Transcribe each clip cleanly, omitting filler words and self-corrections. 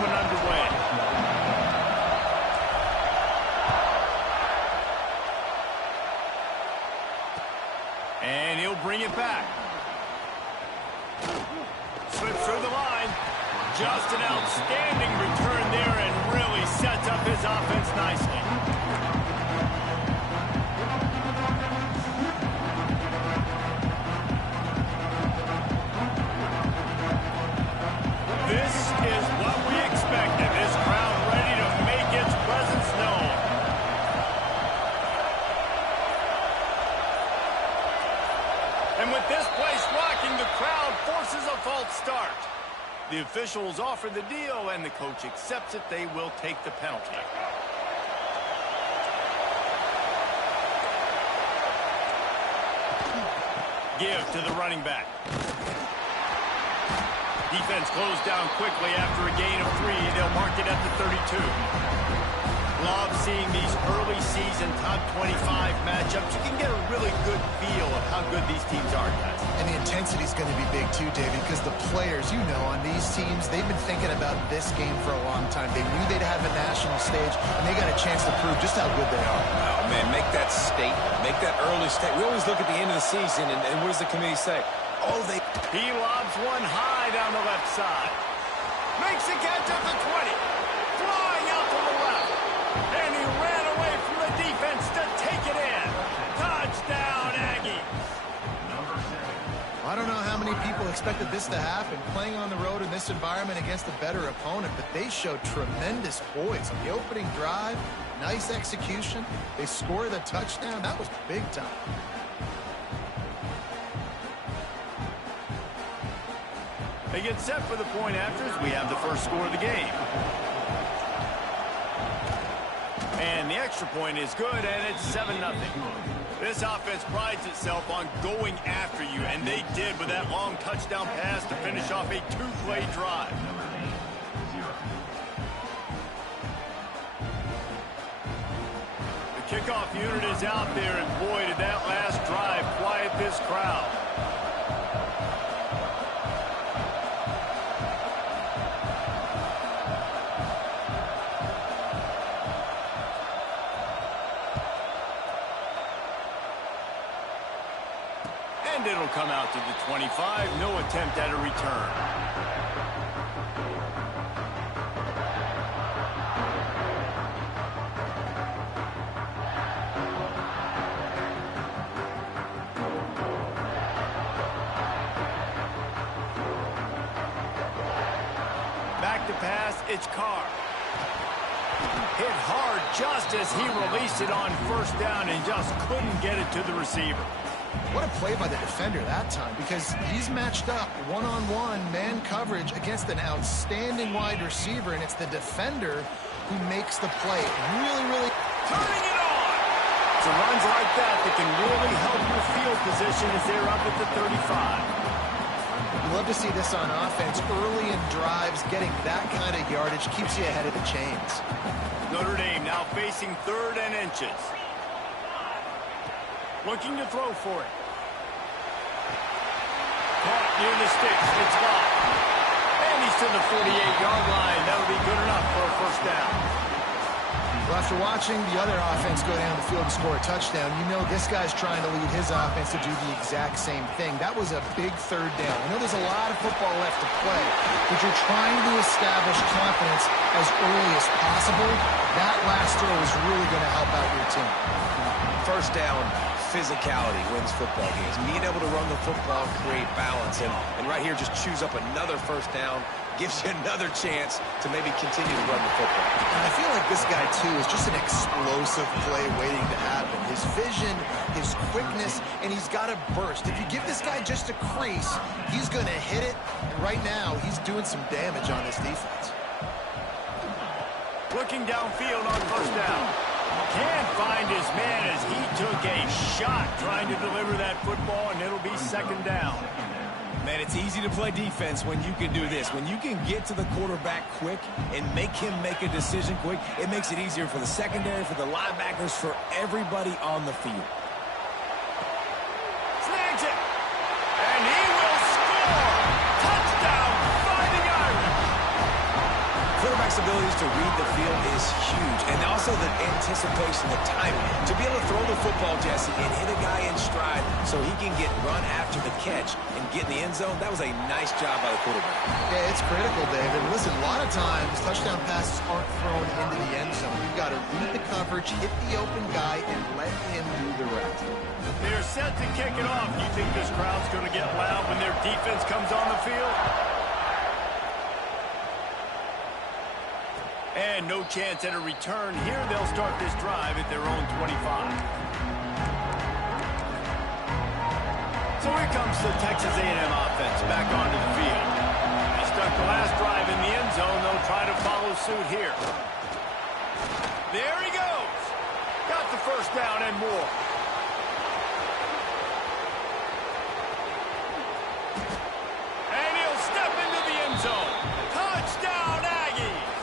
one underway. And he'll bring it back. Slips through the line. Just an outstanding return there and really sets up his offense nicely. This is what we expected. This crowd ready to make its presence known. And with this place rocking, the crowd forces a false start. The officials offer the deal, and the coach accepts it. They will take the penalty. Give to the running back. Defense closed down quickly after a gain of 3. They'll mark it at the 32. Love seeing these early season top 25 matchups. You can get a really good feel of how good these teams are, guys. And the intensity is going to be big too, David, because the players, you know, on these teams, they've been thinking about this game for a long time. They knew they'd have a national stage, and they got a chance to prove just how good they are. Oh, man, make that statement. Make that early statement. We always look at the end of the season, and what does the committee say? Oh, they... He lobs one high down the left side. Makes the catch at the 20. Flying out to the left. And he ran away from the defense to take it in. Touchdown, Aggies. I don't know how many people expected this to happen, playing on the road in this environment against a better opponent, but they showed tremendous poise on the opening drive. Nice execution. They scored the touchdown. That was big time. They get set for the point afters. We have the first score of the game. And the extra point is good, and it's 7-0. This offense prides itself on going after you, and they did with that long touchdown pass to finish off a 2-play drive. The kickoff unit is out there, and boy, did that last drive quiet this crowd. And it'll come out to the 25. No attempt at a return. Back to pass, it's Carr. Hit hard just as he released it on first down and just couldn't get it to the receiver. What a play by the defender that time, because he's matched up one-on-one man coverage against an outstanding wide receiver, and it's the defender who makes the play. Really turning it on. It's runs like that can really help your field position as they're up at the 35. You love to see this on offense. Early in drives, getting that kind of yardage keeps you ahead of the chains. Notre Dame now facing 3rd and inches. Looking to throw for it. Caught near the sticks. It's locked. And he's to the 48-yard line. That'll be good enough for a first down. Well, after watching the other offense go down the field and score a touchdown, you know this guy's trying to lead his offense to do the exact same thing. That was a big 3rd down. I know there's a lot of football left to play, but you're trying to establish confidence as early as possible. That last throw is really going to help out your team. First down, physicality wins football games. Being able to run the football, create balance, and right here just choose up another first down, gives you another chance to maybe continue to run the football. And I feel like this guy, too, is just an explosive play waiting to happen. His vision, his quickness, and he's got a burst. If you give this guy just a crease, he's going to hit it, and right now he's doing some damage on this defense. Looking downfield on first down. Can't find his man as he took a shot trying to deliver that football, and it'll be 2nd down. Man, it's easy to play defense when you can do this. When you can get to the quarterback quick and make him make a decision quick, it makes it easier for the secondary, for the linebackers, for everybody on the field. Snags it. And he will score. Touchdown, Fighting Irish. quarterback's abilities to read the field is huge, and also the anticipation, the timing. To be able to throw the football, Jesse, and hit a guy in stride so he can get run after the catch and get in the end zone, that was a nice job by the quarterback. Yeah, it's critical, David. Listen, a lot of times, touchdown passes aren't thrown into the end zone. You've got to read the coverage, hit the open guy, and let him do the rest. They're set to kick it off. Do you think this crowd's going to get loud when their defense comes on the field? And no chance at a return here. They'll start this drive at their own 25. So here comes the Texas A&M offense back onto the field. They stuck the last drive in the end zone. They'll try to follow suit here. There he goes. Got the first down and more. And he'll step into the end zone. Touchdown, Aggies.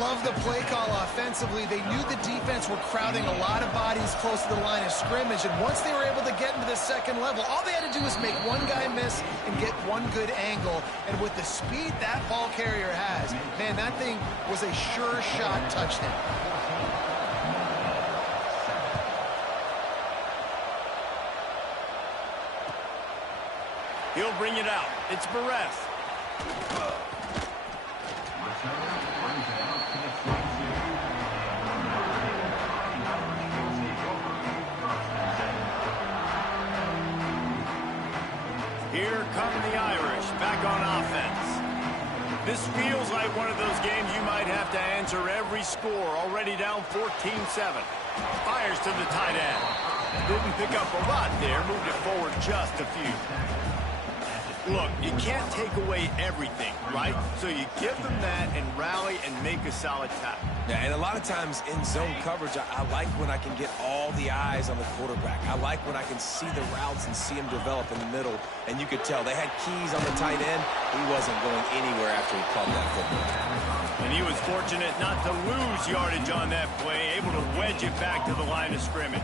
Love the play call offensively. They knew the defense were crowding a lot of bodies close to the line of scrimmage, and once they were able to get into the second level, all they had to do was make one guy miss and get one good angle. And with the speed that ball carrier has, man, that thing was a sure shot touchdown. He'll bring it out. It's Barres. Here come the Irish back on offense. This feels like one of those games you might have to answer every score. Already down 14-7. Fires to the tight end. Didn't pick up a lot there. Moved it forward just a few. Look, you can't take away everything, right? So you give them that and rally and make a solid tackle. Yeah, and a lot of times in zone coverage, I like when I can get all the eyes on the quarterback. I like when I can see the routes and see him develop in the middle. And you could tell they had keys on the tight end. He wasn't going anywhere after he caught that football. And he was fortunate not to lose yardage on that play, able to wedge it back to the line of scrimmage.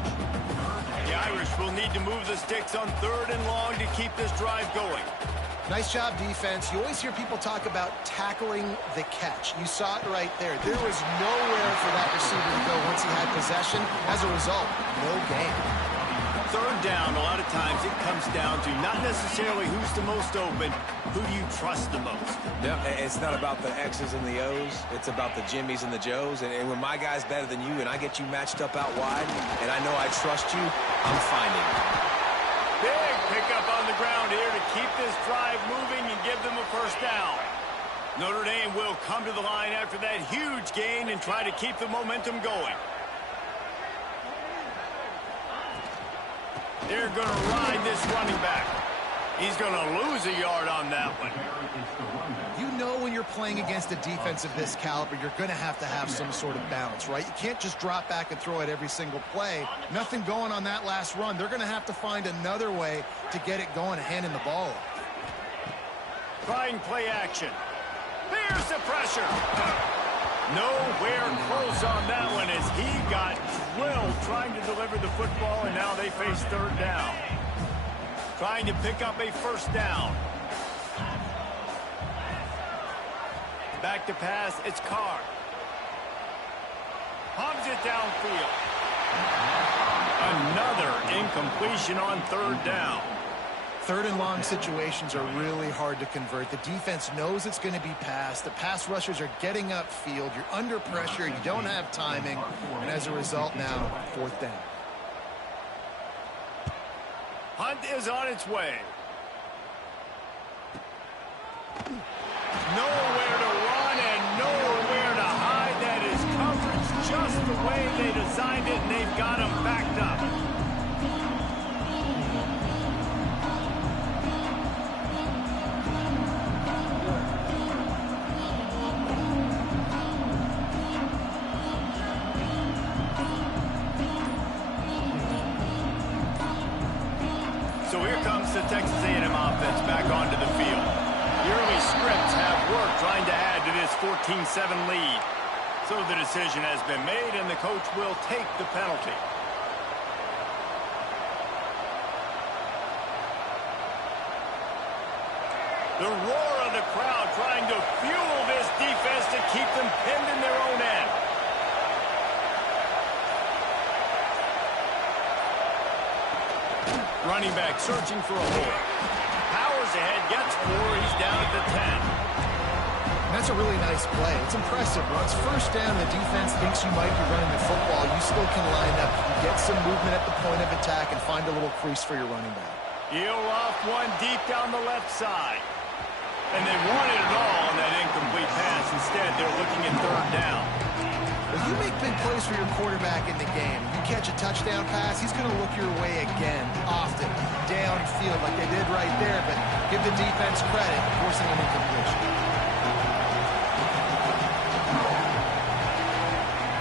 The Irish will need to move the sticks on 3rd and long to keep this drive going. Nice job, defense. You always hear people talk about tackling the catch. You saw it right there. There was nowhere for that receiver to go once he had possession. As a result, no gain. 3rd down, a lot of times it comes down to not necessarily who's the most open, who do you trust the most? Yeah, it's not about the X's and the O's. It's about the Jimmies and the Joes. And when my guy's better than you and I get you matched up out wide and I know I trust you, I'm finding it. Big pickup on the ground here to keep this drive moving and give them a first down. Notre Dame will come to the line after that huge gain and try to keep the momentum going. They're going to ride this running back. He's going to lose a yard on that one. You know when you're playing against a defense of this caliber, you're going to have some sort of balance, right? You can't just drop back and throw it every single play. Nothing going on that last run. They're going to have to find another way to get it going and handing the ball off. Trying play action. Here's the pressure. Nowhere close on that one as he got drilled trying to deliver the football, and now they face 3rd down. Trying to pick up a first down. Back to pass, it's Carr. Pumps it downfield. Another incompletion on 3rd down. 3rd and long situations are really hard to convert. The defense knows it's going to be passed. The pass rushers are getting upfield. You're under pressure. You don't have timing. And as a result now, 4th down. Hunt is on its way. Nowhere to run and nowhere to hide. That is coverage just the way they designed it, and they've got him backed up. So here comes the Texas A&M offense back onto the field. The early scripts have worked trying to add to this 14-7 lead. So the decision has been made, and the coach will take the penalty. The roar of the crowd trying to fuel this them pinned in their own end. Running back searching for a hole. Powers ahead, gets 4. He's down at the 10. That's a really nice play. It's impressive. Once first down, the defense thinks you might be running the football. You still can line up, get some movement at the point of attack, and find a little crease for your running back. He'll off one deep down the left side. And they wanted it all on that incomplete pass. Instead, they're looking at third down. If you make big plays for your quarterback in the game, you catch a touchdown pass, he's going to look your way again, often, downfield like they did right there, but give the defense credit, forcing an incompletion.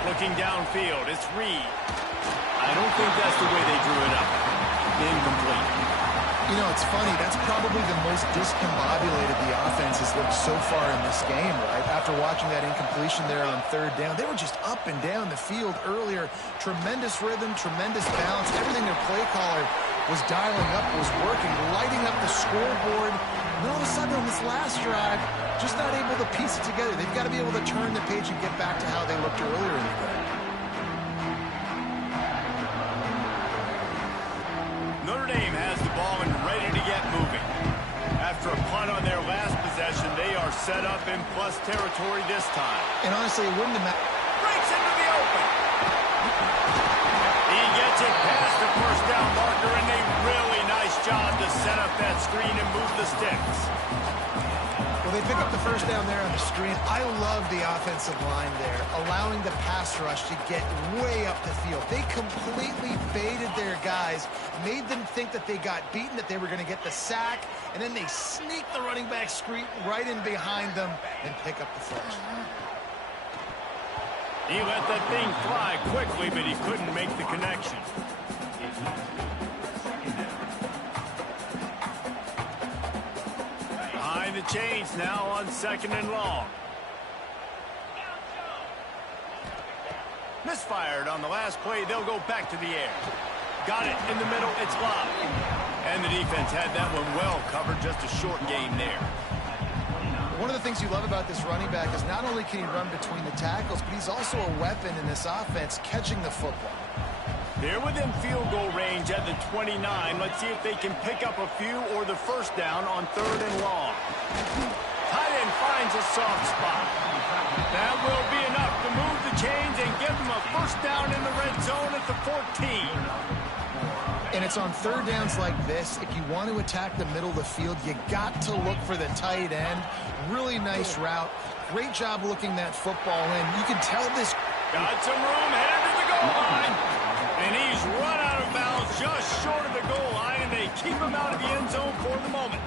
Looking downfield, it's Reed. I don't think that's the way they drew it up. Incomplete. You know, it's funny. That's probably the most discombobulated the offense has looked so far in this game, right? After watching that incompletion there on third down, they were just up and down the field earlier. Tremendous rhythm, tremendous balance. Everything their play caller was dialing up was working, lighting up the scoreboard. And all of a sudden on this last drive, just not able to piece it together. They've got to be able to turn the page and get back to how they looked earlier in the game. Notre Dame has the ball and ready to get moving. After a punt on their last possession, they are set up in plus territory this time. And honestly, it wouldn't have mattered. Breaks into the open. He gets it past the first down marker, and a really nice job to set up that screen and move the sticks. Well, they pick up the first down there on the screen. I love the offensive line there, allowing the pass rush to get way up the field. They completely baited their guys, made them think that they got beaten, that they were going to get the sack, and then they sneak the running back screen right in behind them and pick up the first. He let that thing fly quickly, but he couldn't make the connection. Behind the chains now on 2nd and long. Misfired on the last play. They'll go back to the air. Got it in the middle. It's locked. And the defense had that one well covered. Just a short game there. One of the things you love about this running back is not only can he run between the tackles, but he's also a weapon in this offense catching the football. They're within field goal range at the 29. Let's see if they can pick up a few or the first down on 3rd and long. Tight end finds a soft spot. That will be enough to move the chains and give them a first down in the red zone at the 14. And it's on third downs like this. If you want to attack the middle of the field, you got to look for the tight end. Really nice route. Great job looking that football in. You can tell this. Got some room, headed to the goal line. And he's run out of bounds just short of the goal line, and they keep him out of the end zone for the moment.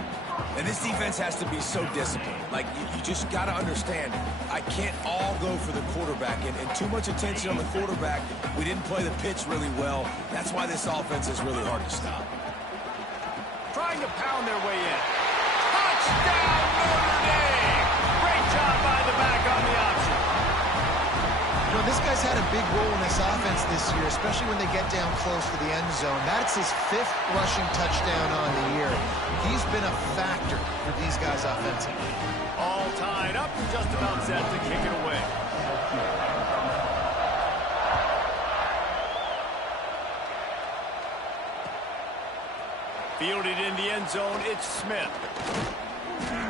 And this defense has to be so disciplined. Like, you just got to understand, I can't all go for the quarterback. And too much attention on the quarterback. We didn't play the pitch really well. That's why this offense is really hard to stop. Trying to pound their way in. Touchdown, Notre Dame! Great job by the back on the option. You know, this guy's had a big role in this offense this year, especially when they get down close to the end zone. That's his 5th rushing touchdown on the year. He's been a factor for these guys offensively. All tied up and just about set to kick it away. Fielded in the end zone, it's Smith.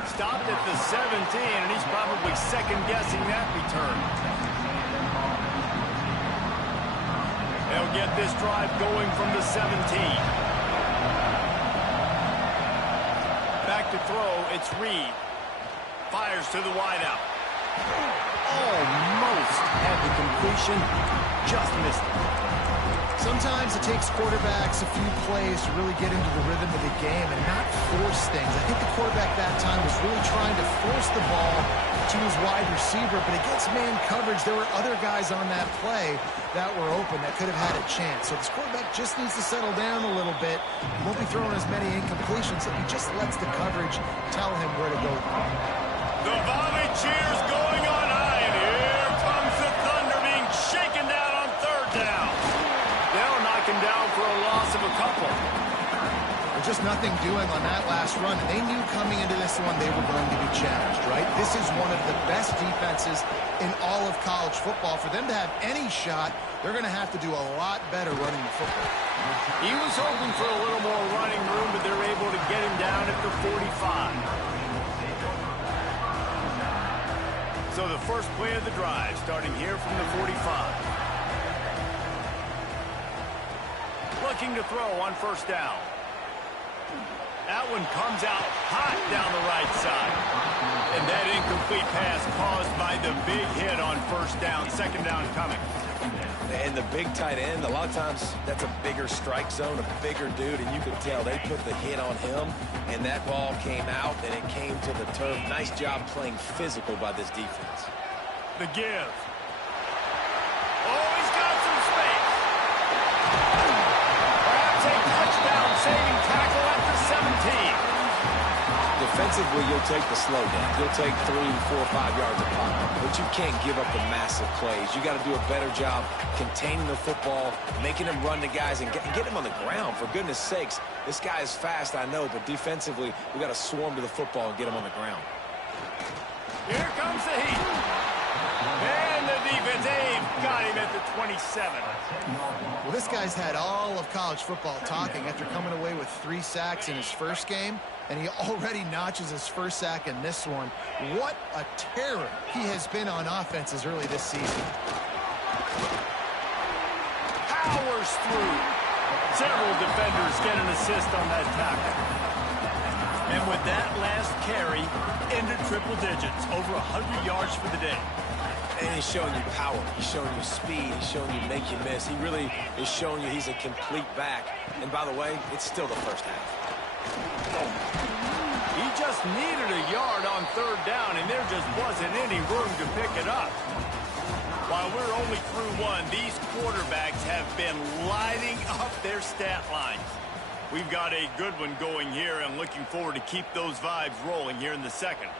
Stopped at the 17, and he's probably second-guessing that return. They'll get this drive going from the 17. Back to throw, it's Reed. Fires to the wideout. Almost had the completion, just missed it. Sometimes it takes quarterbacks a few plays to really get into the rhythm of the game and not force things. I think the quarterback that time was really trying to force the ball to his wide receiver, but against man coverage, there were other guys on that play that were open that could have had a chance. So this quarterback just needs to settle down a little bit. He won't be throwing as many incompletions, so he just lets the coverage tell him where to go. The volley cheers going on high, and here comes the Thunder being shaken down on 3rd down. They'll knock him down for a loss of a couple. There's just nothing interesting doing on that last run, and they knew coming into this one they were going to be challenged, right? This is one of the best defenses in all of college football. For them to have any shot, they're going to have to do a lot better running the football. He was hoping for a little more running room, but they're able to get him down at the 45. So the first play of the drive, starting here from the 45. Looking to throw on first down. That one comes out hot down the right side. And that incomplete pass caused by the big hit on first down. Second down coming. And the big tight end, a lot of times that's a bigger strike zone, a bigger dude, and you can tell they put the hit on him, and that ball came out, and it came to the turf. Nice job playing physical by this defense. The give. Oh, he's got some space. Perhaps a touchdown-saving tackle at the 17. Defensively, you'll take the slow down. You'll take 3, 4, 5 yards of pocket, but you can't give up the massive plays. You got to do a better job containing the football, making him run to guys, and get him on the ground. For goodness sakes, this guy is fast, I know, but defensively, we got to swarm to the football and get him on the ground. Here comes the heat. And the defense, Abe, got him at the 27. Well, this guy's had all of college football talking after coming away with 3 sacks in his first game, and he already notches his first sack in this one. What a terror he has been on offenses early this season. Powers through. Several defenders get an assist on that tackle. And with that last carry, into triple digits, over 100 yards for the day. And he's showing you power. He's showing you speed. He's showing you make you miss. He really is showing you he's a complete back. And by the way, it's still the first half. He just needed a yard on third down, and there just wasn't any room to pick it up. While we're only through one, these quarterbacks have been lighting up their stat lines. We've got a good one going here, and looking forward to keep those vibes rolling here in the second.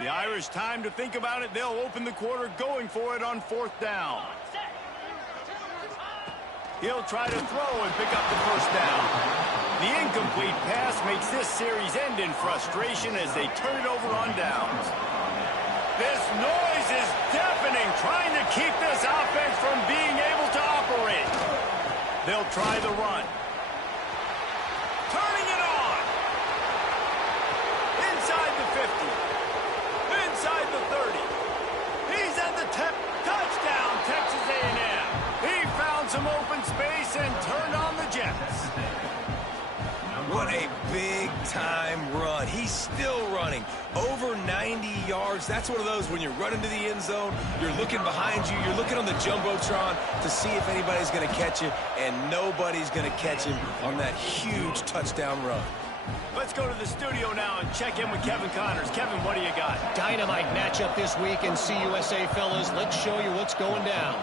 The Irish, time to think about it. They'll open the quarter going for it on fourth down. He'll try to throw and pick up the first down. The incomplete pass makes this series end in frustration as they turn it over on downs. This noise is deafening, trying to keep this offense from being able to operate. They'll try the run. Turning it on. Inside the 50. Inside the 30. He's at the 10. Touchdown, Texas A&M. He found some open space and turned on the Jets. What a big-time run. He's still running. Over 90 yards. That's one of those when you're running to the end zone, you're looking behind you, you're looking on the Jumbotron to see if anybody's going to catch you, and nobody's going to catch him on that huge touchdown run. Let's go to the studio now and check in with Kevin Connors. Kevin, what do you got? Dynamite matchup this week in CUSA, fellas. Let's show you what's going down.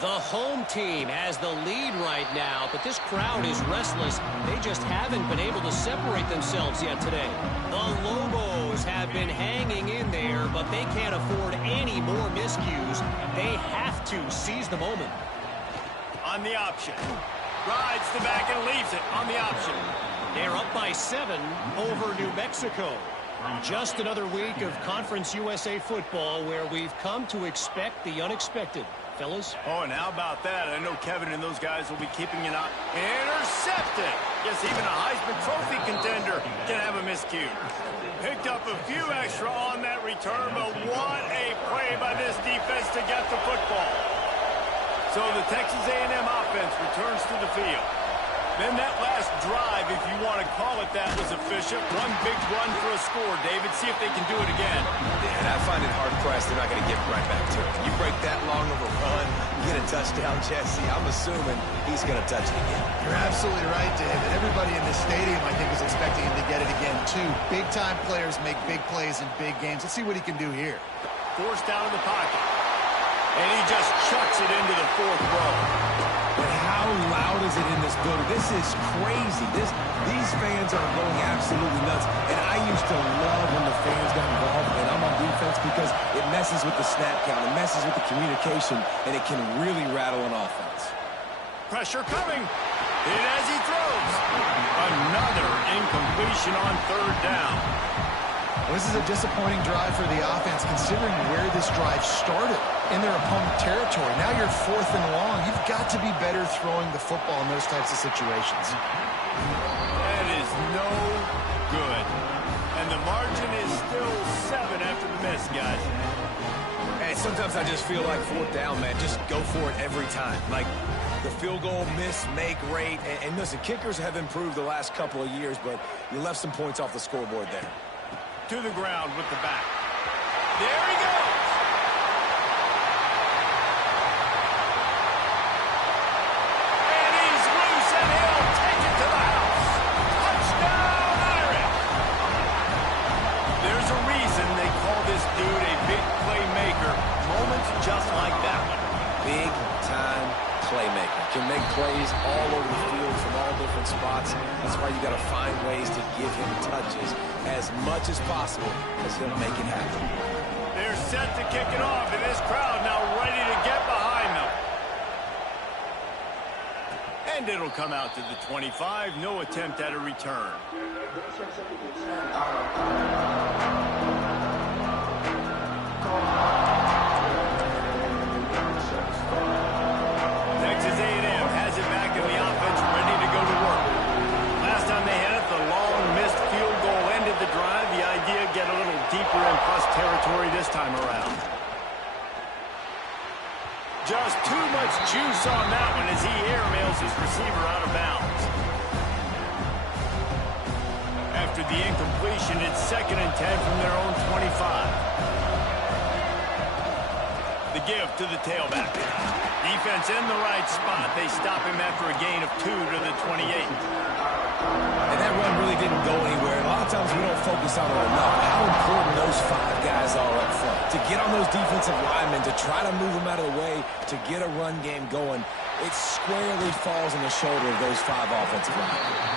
The home team has the lead right now, but this crowd is restless. They just haven't been able to separate themselves yet today. The Lobos have been hanging in there, but they can't afford any more miscues. They have to seize the moment. On the option. Rides the back and leaves it on the option. They're up by 7 over New Mexico. Just another week of Conference USA football where we've come to expect the unexpected. Fellas? Oh, and how about that? I know Kevin and those guys will be keeping an eye. Intercepted! Yes, even a Heisman Trophy contender can have a miscue. Picked up a few extra on that return, but what a play by this defense to get the football. So the Texas A&M offense returns to the field. Then that last drive, if you want to call it that, was efficient. One big run for a score, David. See if they can do it again. Yeah, and I find it hard-pressed they're not going to get right back to it. You break that long of a run, get a touchdown, Jesse, I'm assuming he's going to touch it again. You're absolutely right, David. Everybody in this stadium, I think, is expecting him to get it again, too. Big-time players make big plays in big games. Let's see what he can do here. Forced down in the pocket. And he just chucks it into the fourth row. But how loud is it in this building? This is crazy. These fans are going absolutely nuts. And I used to love when the fans got involved, and I'm on defense because it messes with the snap count, it messes with the communication, and it can really rattle an offense. Pressure coming. In as he throws. Another incompletion on third down. Well, this is a disappointing drive for the offense considering where this drive started in their opponent territory. Now you're 4th and long. You've got to be better throwing the football in those types of situations. That is no good. And the margin is still 7 after the miss, guys. Hey, sometimes I just feel like 4th down, man. Just go for it every time. Like, the field goal miss, make rate. And listen, kickers have improved the last couple of years, but you left some points off the scoreboard there. To the ground with the back. There he goes. And he's loose, and he'll take it to the house. Touchdown, Irish. There's a reason they call this dude a big playmaker. Moments just like that one. Big-time playmaker. Can make plays all over the field from all different spots. That's why you got to find ways to give him touches as much as possible, because he'll make it happen. They're set to kick it off, and this crowd now ready to get behind them. And it'll come out to the 25. No attempt at a return. Texas A&M has it back in the offense, ready to go to work. Last time they had it, the long missed field goal ended the drive. The idea, get a little deeper in plus territory this time around. Just too much juice on that one as he airmails his receiver out of bounds. After the incompletion, it's 2nd and 10 from their own 25. The give to the tailback. Defense in the right spot. They stop him after a gain of 2 to the 28. And that run really didn't go anywhere. And a lot of times we don't focus on it enough. How important those 5 guys are up front. To get on those defensive linemen, to try to move them out of the way, to get a run game going, it squarely falls on the shoulder of those 5 offensive linemen.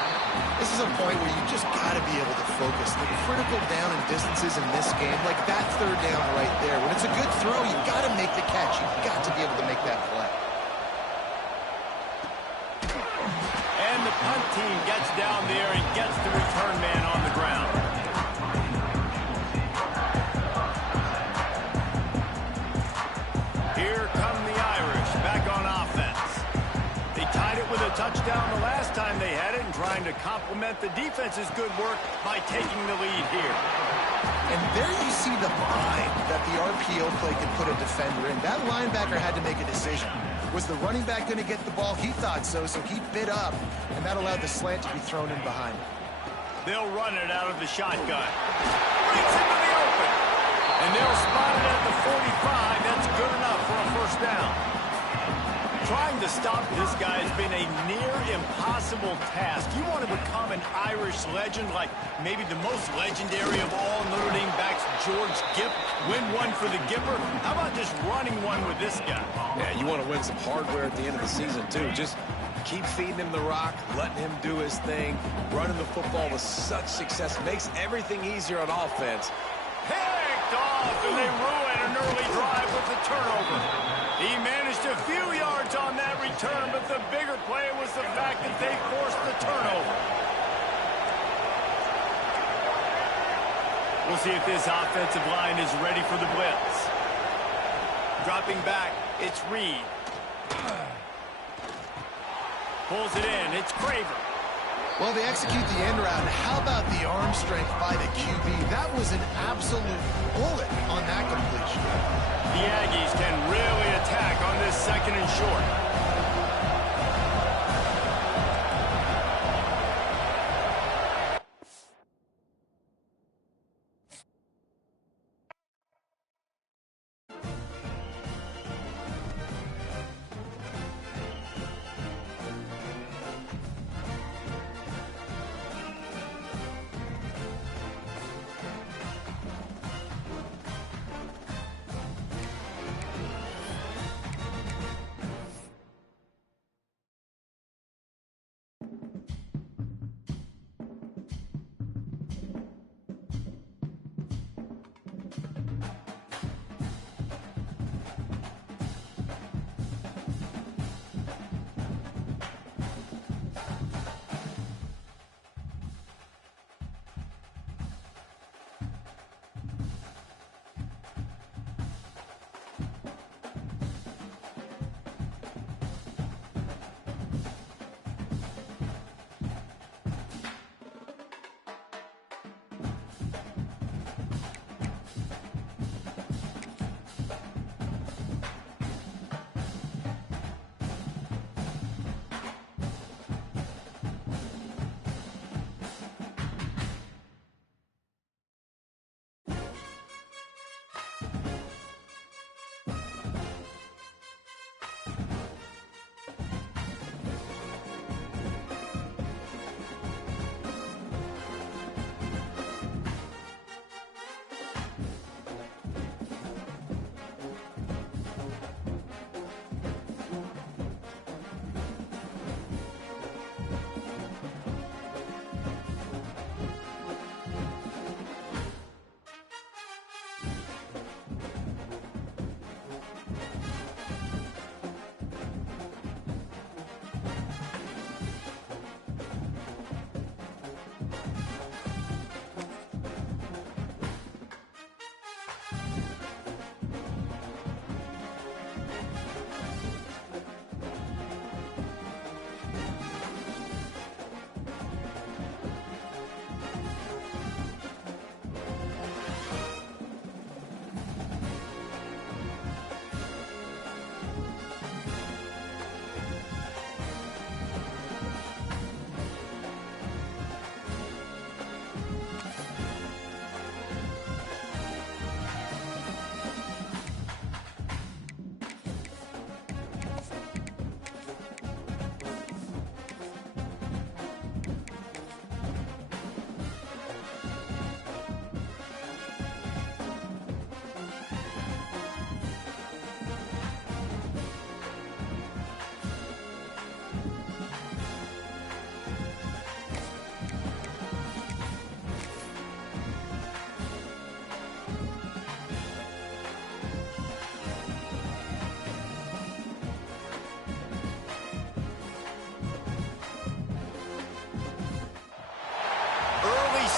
This is a point where you just got to be able to focus. The critical down and distances in this game, like that 3rd down right there. When it's a good throw, you got to make the catch. You got to be able to make that play. And the punt team gets down there and gets the return man on the ground. Here come the Irish back on offense. They tied it with a touchdown the last time they had it and trying to complement the defense's good work by taking the lead here. And there you see the bind that the RPO play can put a defender in. That linebacker had to make a decision. Was the running back going to get the ball? He thought so, so he bit up, and that allowed the slant to be thrown in behind. They'll run it out of the shotgun. Breaks into the open. And they'll spot it at the 45. That's good enough for a 1st down. Trying to stop this guy has been a near impossible task. You want to become an Irish legend, like maybe the most legendary of all Notre Dame backs, George Gipp, win one for the Gipper. How about just running one with this guy? Yeah, you want to win some hardware at the end of the season, too. Just keep feeding him the rock, letting him do his thing. Running the football with such success makes everything easier on offense. Picked off, and they ruin an early drive with the turnover. He managed a few yards on that return, but the bigger play was the fact that they forced the turnover. We'll see if this offensive line is ready for the blitz. Dropping back, it's Reed. Pulls it in, it's Craver. Well, they execute the end route. How about the arm strength by the QB? That was an absolute bullet on that completion. The Aggies can really attack on this 2nd and short.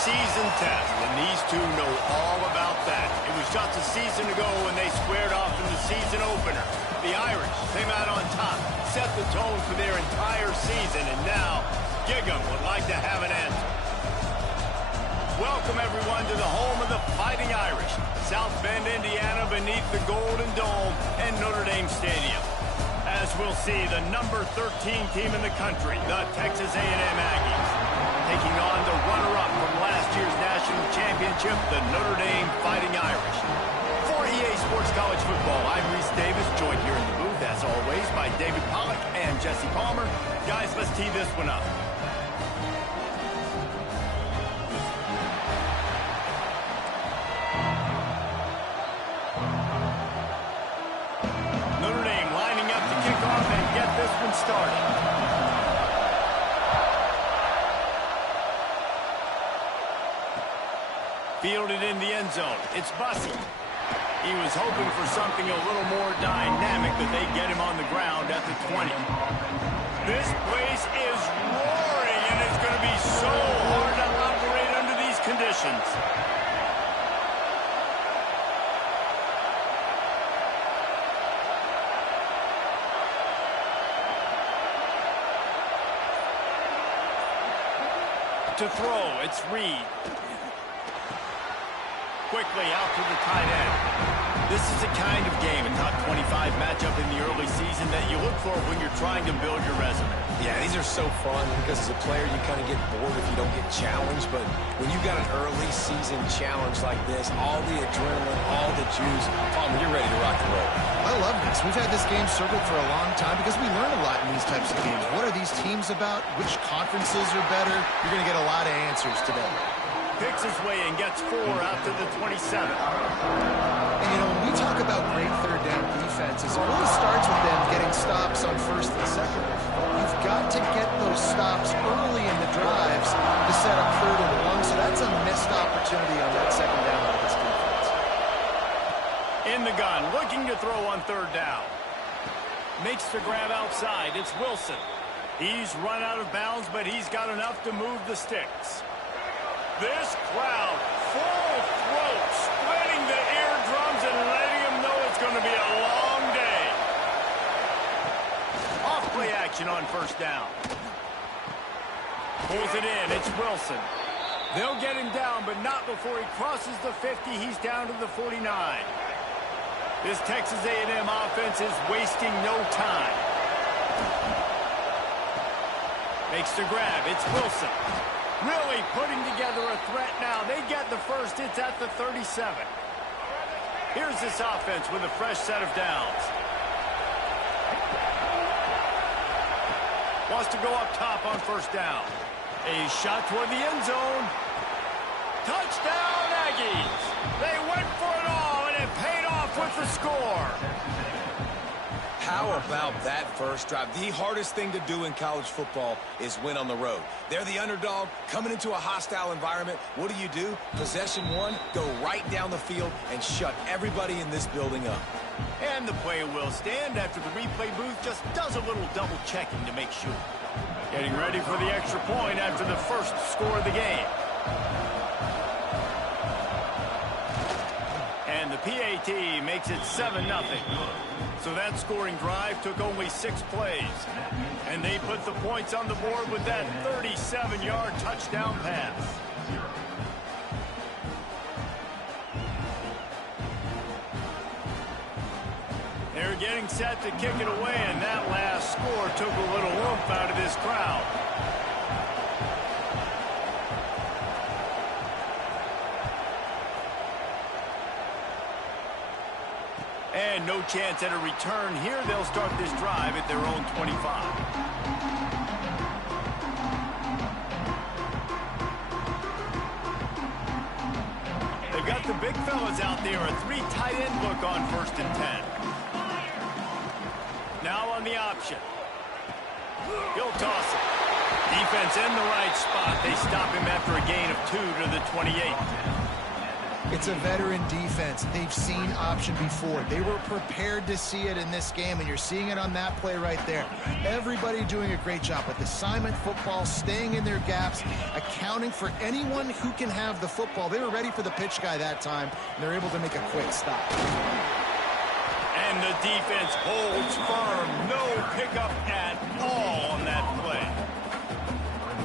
season test, and these two know all about that. It was just a season ago when they squared off in the season opener. The Irish came out on top, set the tone for their entire season, and now Giggum would like to have an answer. Welcome, everyone, to the home of the Fighting Irish, South Bend, Indiana, beneath the Golden Dome and Notre Dame Stadium. As we'll see, the number 13 team in the country, the Texas A&M Aggies, taking on the runner-up from last year's national championship, the Notre Dame Fighting Irish. For EA Sports College Football, I'm Reese Davis, joined here in the booth, as always, by David Pollack and Jesse Palmer. Guys, let's tee this one up. Notre Dame lining up to kick off and get this one started. Fielded in the end zone. It's Bussey. He was hoping for something a little more dynamic, but they get him on the ground at the 20. This place is roaring, and it's going to be so hard to operate under these conditions. To throw, it's Reed. Quickly out to the tight end. This is the kind of game, a top 25 matchup in the early season that you look for when you're trying to build your resume. Yeah, these are so fun because as a player, you kind of get bored if you don't get challenged. But when you've got an early season challenge like this, all the adrenaline, all the juice, you're ready to rock and roll. I love this. We've had this game circled for a long time because we learn a lot in these types of games. What are these teams about? Which conferences are better? You're going to get a lot of answers today. Picks his way and gets 4 out to the 27. And, you know, when we talk about great third down defenses, it really starts with them getting stops on first and second. You've got to get those stops early in the drives to set up third and long, so that's a missed opportunity on that second down by this defense. In the gun, looking to throw on third down. Makes the grab outside. It's Wilson. He's run out of bounds, but he's got enough to move the sticks. This crowd, full throat, splitting the eardrums and letting them know it's going to be a long day. Off play action on first down. Pulls it in, it's Wilson. They'll get him down, but not before he crosses the 50. He's down to the 49. This Texas A&M offense is wasting no time. Makes the grab, it's Wilson. Really putting together a threat now. They get the first. It's at the 37. Here's this offense with a fresh set of downs. Wants to go up top on first down. A shot toward the end zone. Touchdown, Aggies. They went for it all, and it paid off with the score. How about that first drive? The hardest thing to do in college football is win on the road. They're the underdog coming into a hostile environment. What do? Possession one, go right down the field and shut everybody in this building up. And the play will stand after the replay booth just does a little double checking to make sure. Getting ready for the extra point after the first score of the game. And the PAT makes it 7-0. So that scoring drive took only 6 plays. And they put the points on the board with that 37-yard touchdown pass. They're getting set to kick it away, and that last score took a little oomph out of this crowd. And no chance at a return here. They'll start this drive at their own 25. They've got the big fellas out there. A 3 tight end look on 1st and 10. Now on the option. He'll toss it. Defense in the right spot. They stop him after a gain of 2 to the 28. It's a veteran defense. They've seen option before. They were prepared to see it in this game, and you're seeing it on that play right there. Everybody doing a great job with assignment football, staying in their gaps, accounting for anyone who can have the football. They were ready for the pitch guy that time, and they're able to make a quick stop. And the defense holds firm. No pickup at all on that play.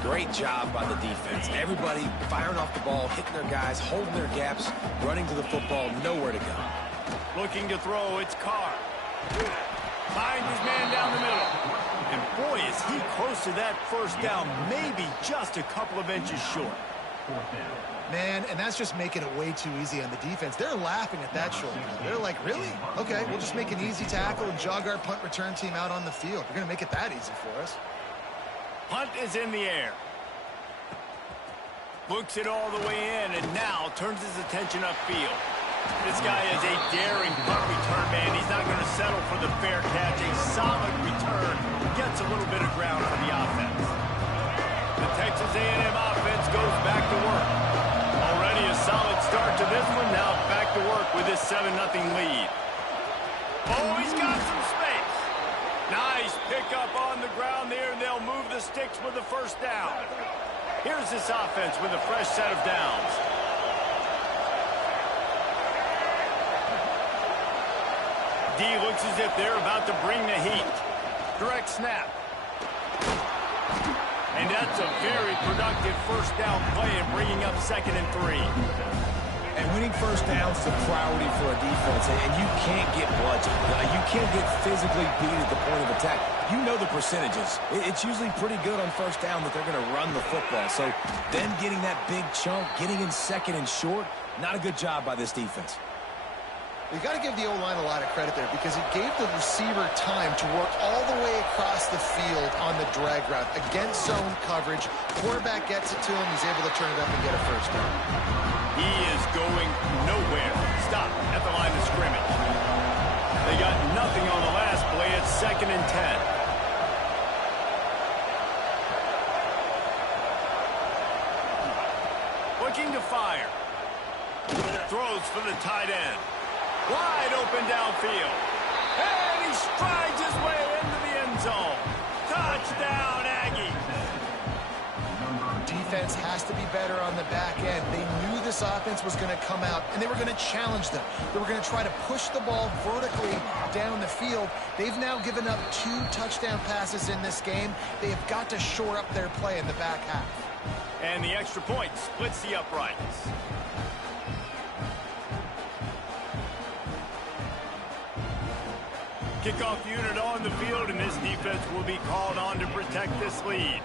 Great job by the defense. Everybody firing off the ball, hitting their guys, holding their gaps, running to the football, nowhere to go. Looking to throw, it's Carr. Finds his man down the middle. And boy, is he close to that first down, maybe just a couple of inches short. Man, and that's just making it way too easy on the defense. They're laughing at that short. They're like, really? Okay, we'll just make an easy tackle and jog our punt return team out on the field. We're going to make it that easy for us. Punt is in the air. Looks it all the way in and now turns his attention upfield. This guy is a daring punt return man. He's not going to settle for the fair catch. A solid return. Gets a little bit of ground for the offense. The Texas A&M offense goes back to work. Already a solid start to this one. Now back to work with his 7-0 lead. Oh, he's got some space. Nice pickup on the ground there, and they'll move the sticks with the first down. Here's this offense with a fresh set of downs. D looks as if they're about to bring the heat. Direct snap. And that's a very productive first down play and bringing up 2nd and 3. And winning first downs is a priority for a defense, and you can't get bludgeoned. You can't get physically beat at the point of attack. You know the percentages. It's usually pretty good on first down that they're going to run the football. So them getting that big chunk, getting in 2nd and short, not a good job by this defense. You got to give the O-line a lot of credit there because it gave the receiver time to work all the way across the field on the drag route against zone coverage. Quarterback gets it to him. He's able to turn it up and get a first down. He is going nowhere. Stop at the line of scrimmage. They got nothing on the last play. It's 2nd and 10. Looking to fire. Throws for the tight end. Wide open downfield. And he strides his way into the end zone. Touchdown, Aggie. Defense has to be better on the back end. They knew this offense was going to come out, and they were going to challenge them. They were going to try to push the ball vertically down the field. They've now given up 2 touchdown passes in this game. They have got to shore up their play in the back half. And the extra point splits the uprights. Kickoff unit on the field, and this defense will be called on to protect this lead.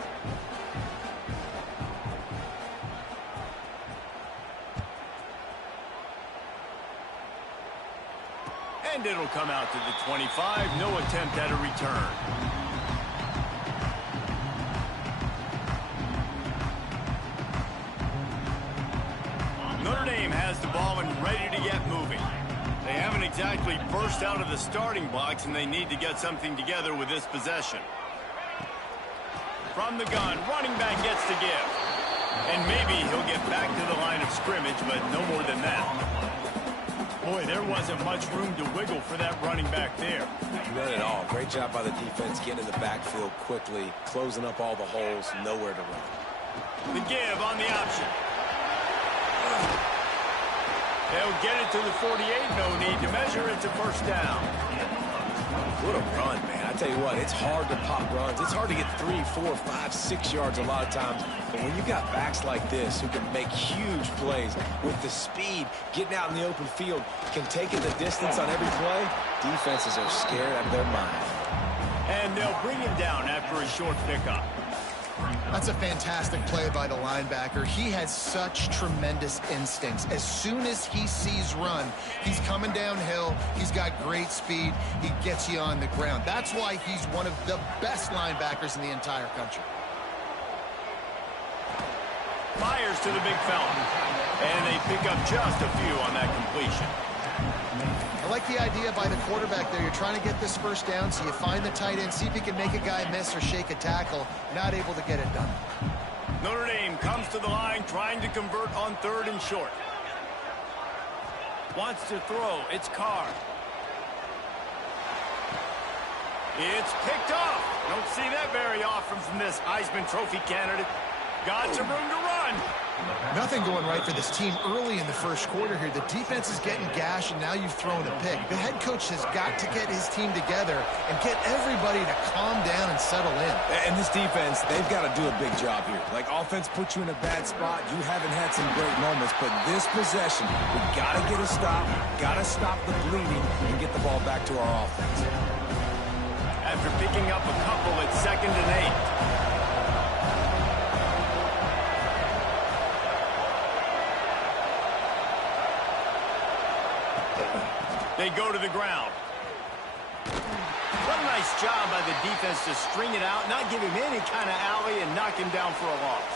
And it'll come out to the 25. No attempt at a return. Notre Dame has the ball and ready to get moving. They haven't exactly burst out of the starting blocks, and they need to get something together with this possession. From the gun, running back gets to give. And maybe he'll get back to the line of scrimmage, but no more than that. Boy, there wasn't much room to wiggle for that running back there. None at all. Great job by the defense getting in the backfield quickly, closing up all the holes, nowhere to run. The give on the option. They'll get it to the 48. No need to measure. It's a first down. What a run, man. I tell you what, it's hard to pop runs. It's hard to get 3, 4, 5, 6 yards a lot of times. But when you got backs like this who can make huge plays with the speed, getting out in the open field, can take it the distance on every play, defenses are scared out of their mind. And they'll bring him down after a short pickup. That's a fantastic play by the linebacker. He has such tremendous instincts. As soon as he sees run, he's coming downhill. He's got great speed. He gets you on the ground. That's why he's one of the best linebackers in the entire country. Fires to the big fella. And they pick up just a few on that completion. I like the idea by the quarterback there. You're trying to get this first down, so you find the tight end, see if he can make a guy miss or shake a tackle. Not able to get it done. Notre Dame comes to the line trying to convert on 3rd and short. Wants to throw. It's Carr. It's picked off. Don't see that very often from this Heisman Trophy candidate. Got some room to run. Nothing going right for this team early in the first quarter here. The defense is getting gashed, and now you've thrown a pick. The head coach has got to get his team together and get everybody to calm down and settle in. And this defense, they've got to do a big job here. Like, offense puts you in a bad spot. You haven't had some great moments, but this possession, we got to get a stop, got to stop the bleeding, and get the ball back to our offense. After picking up a couple, it's 2nd and 8. They go to the ground. What a nice job by the defense to string it out, not give him any kind of alley, and knock him down for a loss.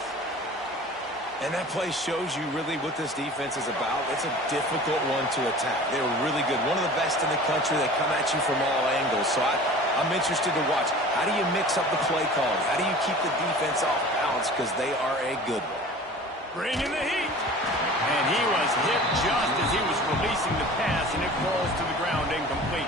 And that play shows you really what this defense is about. It's a difficult one to attack. They were really good. One of the best in the country. They come at you from all angles. So I'm interested to watch. How do you mix up the play calling? How do you keep the defense off balance? Because they are a good one. Bringing the heat. And he was hit just as he was releasing the pass, and it falls to the ground incomplete.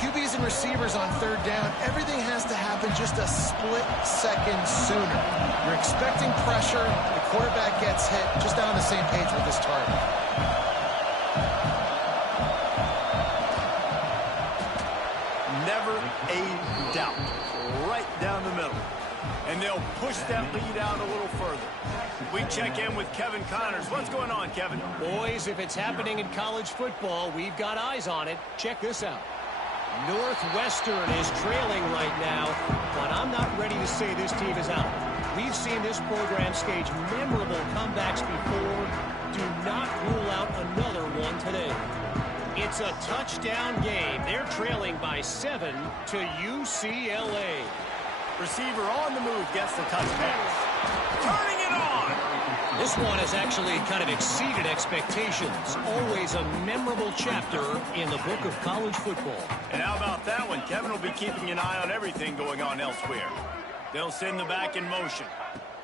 QBs and receivers on 3rd down, everything has to happen just a split second sooner. You're expecting pressure, the quarterback gets hit, just not on the same page with his target. Never a doubt. Right down the middle. And they'll push that lead out a little further. We check in with Kevin Connors. What's going on, Kevin? Boys, if it's happening in college football, we've got eyes on it. Check this out. Northwestern is trailing right now, but I'm not ready to say this team is out. We've seen this program stage memorable comebacks before. Do not rule out another one today. It's a touchdown game. They're trailing by 7 to UCLA. Receiver on the move gets the touch pass. Turning it on. This one has actually kind of exceeded expectations. Always a memorable chapter in the book of college football. And how about that one? Kevin will be keeping an eye on everything going on elsewhere. They'll send the back in motion.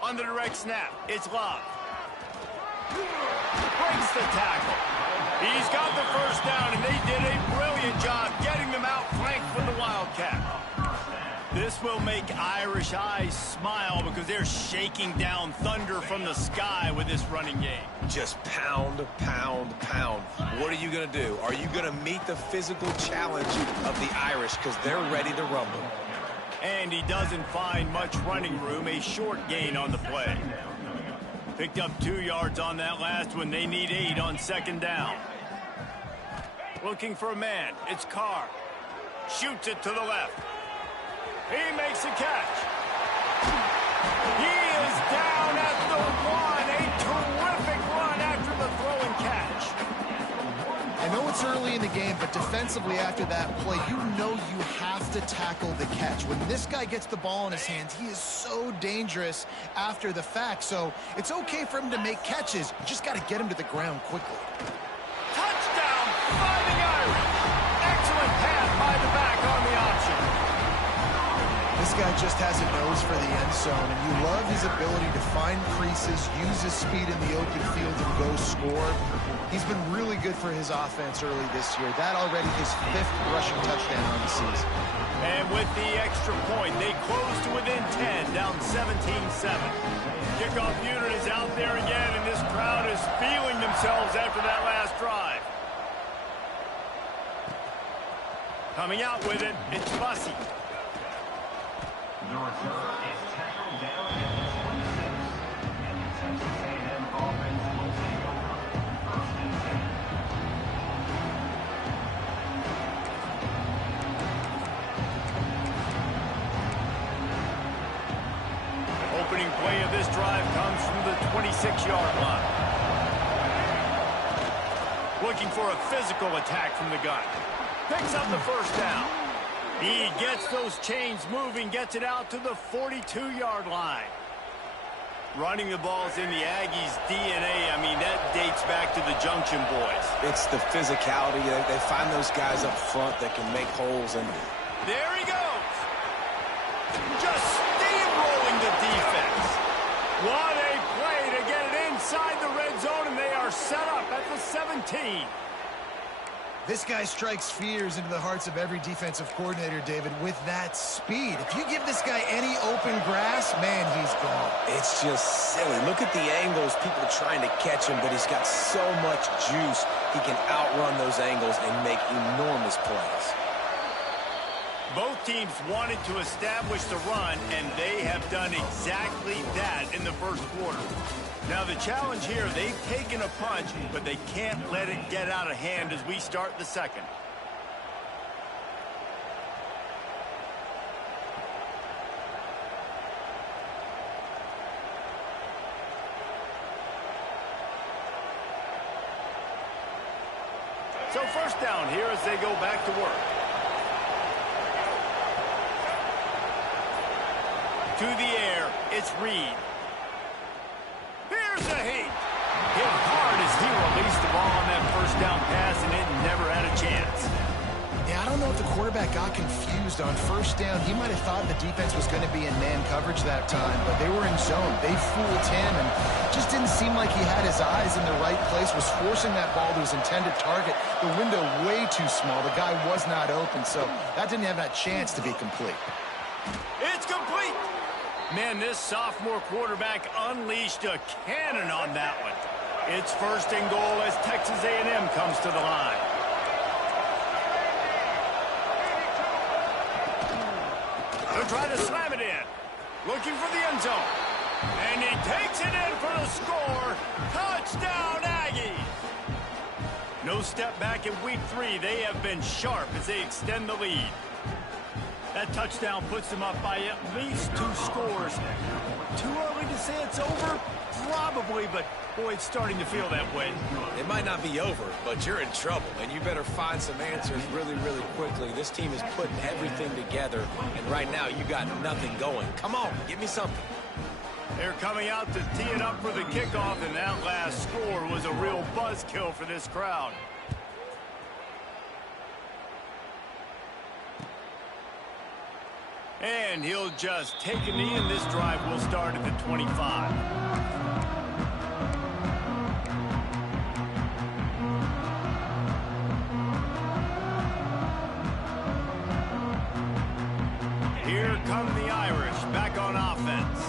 On the direct snap, it's Love. Breaks the tackle. He's got the first down, and they did a brilliant job getting them out flanked with the Wildcat. This will make Irish eyes smile because they're shaking down thunder from the sky with this running game. Just pound, pound, pound. What are you going to do? Are you going to meet the physical challenge of the Irish because they're ready to rumble? And he doesn't find much running room, a short gain on the play. Picked up 2 yards on that last one. They need 8 on 2nd down. Looking for a man. It's Carr. Shoots it to the left. He makes a catch. He is down at the 1. A terrific run after the throw and catch. I know it's early in the game, but defensively after that play, you know you have to tackle the catch. When this guy gets the ball in his hands, he is so dangerous after the fact. So it's okay for him to make catches. You just got to get him to the ground quickly. Touchdown, Fighting Irish. Excellent pass by the back on the option. This guy just has a nose for the end zone, and you love his ability to find creases, use his speed in the open field, and go score. He's been really good for his offense early this year. That already his 5th rushing touchdown on the season. And with the extra point, they close to within 10, down 17-7. Kickoff unit is out there again, and this crowd is feeling themselves after that last drive. Coming out with it, it's Bussey. Opening play of this drive comes from the 26-yard line. Looking for a physical attack from the gun. Picks up the first down. He gets those chains moving, gets it out to the 42-yard line. Running the ball's in the Aggies' DNA. I mean, that dates back to the Junction Boys. It's the physicality. They find those guys up front that can make holes. And there he goes. Just steamrolling the defense. What a play to get it inside the red zone, and they are set up at the 17. This guy strikes fears into the hearts of every defensive coordinator, David, with that speed. If you give this guy any open grass, man, he's gone. It's just silly. Look at the angles, people trying to catch him, but he's got so much juice. He can outrun those angles and make enormous plays. Both teams wanted to establish the run, and they have done exactly that in the first quarter. Now the challenge here, they've taken a punch, but they can't let it get out of hand as we start the second. So first down here as they go back to work. To the air, it's Reed. Here's a heat. Hit hard as he released the ball on that first down pass, and it never had a chance. Yeah, I don't know if the quarterback got confused on first down. He might have thought the defense was going to be in man coverage that time, but they were in zone. They fooled him, and just didn't seem like he had his eyes in the right place, was forcing that ball to his intended target. The window way too small. The guy was not open, so that didn't have that chance to be complete. It's complete. Man, this sophomore quarterback unleashed a cannon on that one. It's first and goal as Texas A&M comes to the line. They'll try to slam it in. Looking for the end zone. And he takes it in for the score. Touchdown, Aggies! No step back in week 3. They have been sharp as they extend the lead. That touchdown puts them up by at least 2 scores. Too early to say it's over? Probably, but boy, it's starting to feel that way. It might not be over, but you're in trouble, and you better find some answers really, really quickly. This team is putting everything together, and right now you got nothing going. Come on, give me something. They're coming out to tee it up for the kickoff, and that last score was a real buzzkill for this crowd. And he'll just take a knee, and this drive will start at the 25. Here come the Irish back on offense.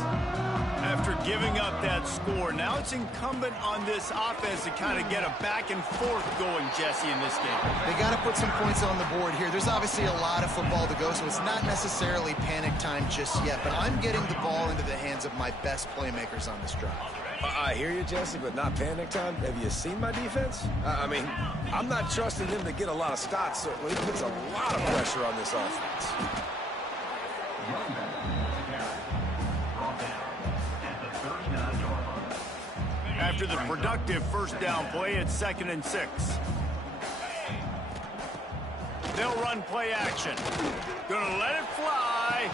After giving up that score, now it's incumbent on this offense to kind of get a back and forth going, Jesse, in this game. They got to put some points on the board here. There's obviously a lot of football to go, so it's not necessarily panic time just yet, but I'm getting the ball into the hands of my best playmakers on this drive. I hear you, Jesse, but not panic time. Have you seen my defense? I mean, I'm not trusting them to get a lot of stops, so it puts a lot of pressure on this offense. After the productive first down play, it's 2nd and 6. They'll run play action. Gonna let it fly.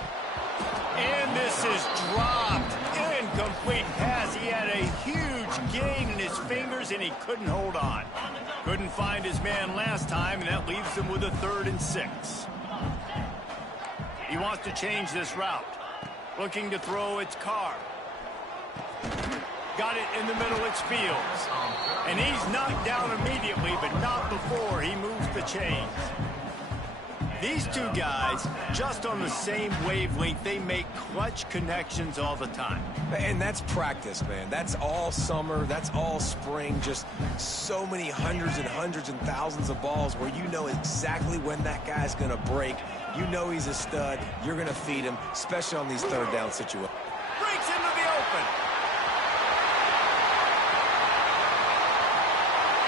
And this is dropped. Incomplete pass. He had a huge gain in his fingers, and he couldn't hold on. Couldn't find his man last time, and that leaves him with a 3rd and 6. He wants to change this route. Looking to throw, it's Carr. Got it in the middle, it's Fields. And he's knocked down immediately, but not before he moves the chains. These two guys, just on the same wavelength, they make clutch connections all the time. And that's practice, man. That's all summer. That's all spring. Just so many hundreds and hundreds and thousands of balls where you know exactly when that guy's going to break. You know he's a stud. You're going to feed him, especially on these 3rd down situations. Breaks into the open.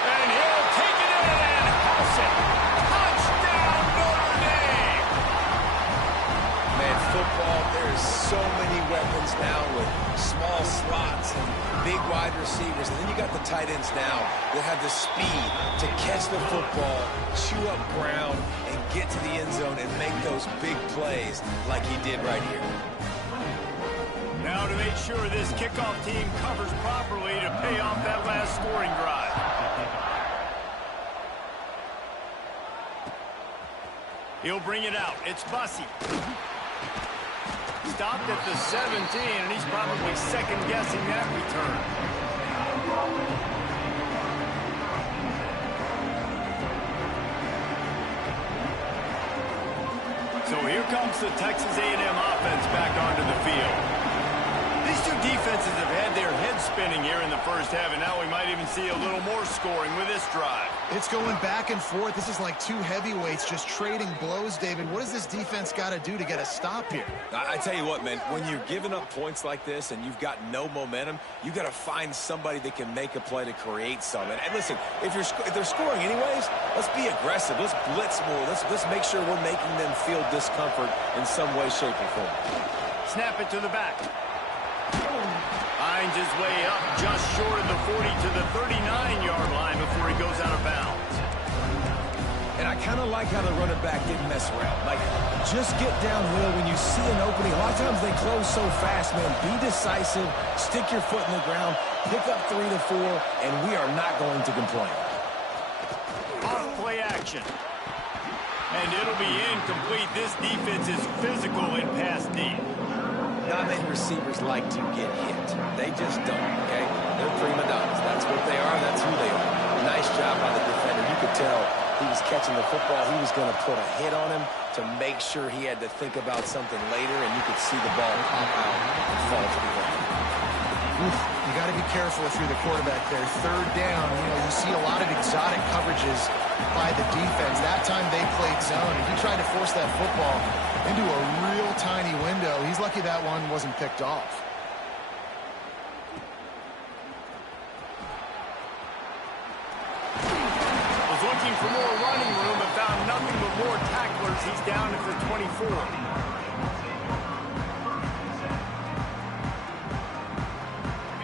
And he'll take it in and house it. Touchdown, Notre Dame! Man, football, there's so many weapons now with small slots and big wide receivers. And then you got the tight ends now that have the speed to catch the football, chew up ground, and get to the end zone and make those big plays like he did right here. Now to make sure this kickoff team covers properly to pay off that last scoring drive. He'll bring it out. It's Bussey. Stopped at the 17, and he's probably second-guessing that return. Well, here comes the Texas A&M offense back onto the field. These two defenses have had their heads spinning here in the first half, and now we might even see a little more scoring with this drive. It's going back and forth. This is like two heavyweights just trading blows, David. What does this defense got to do to get a stop here? I tell you what, man, when you're giving up points like this and you've got no momentum, you got to find somebody that can make a play to create something. And listen, if they're scoring anyways, let's be aggressive. Let's blitz more. Let's make sure we're making them feel discomfort in some way, shape, or form. Snap it to the back. Finds his way up just short of the 40 to the 39-yard line before he goes out of bounds. And I kind of like how the running back didn't mess around. Like, just get downhill when you see an opening. A lot of times they close so fast, man. Be decisive, stick your foot in the ground, pick up 3 to 4, and we are not going to complain. Off play action. And it'll be incomplete. This defense is physical in pass D. Not many receivers like to get hit. They just don't, okay? They're prima donnas. That's what they are. That's who they are. Nice job by the defender. You could tell he was catching the football. He was going to put a hit on him to make sure he had to think about something later, and you could see the ball pop out and fall to the ground. You got to be careful if you're the quarterback there. Third down, you see a lot of exotic coverages by the defense. That time they played zone, and he tried to force that football into a real tiny window. He's lucky that one wasn't picked off. Was looking for more running room, but found nothing but more tacklers. He's down at the 24.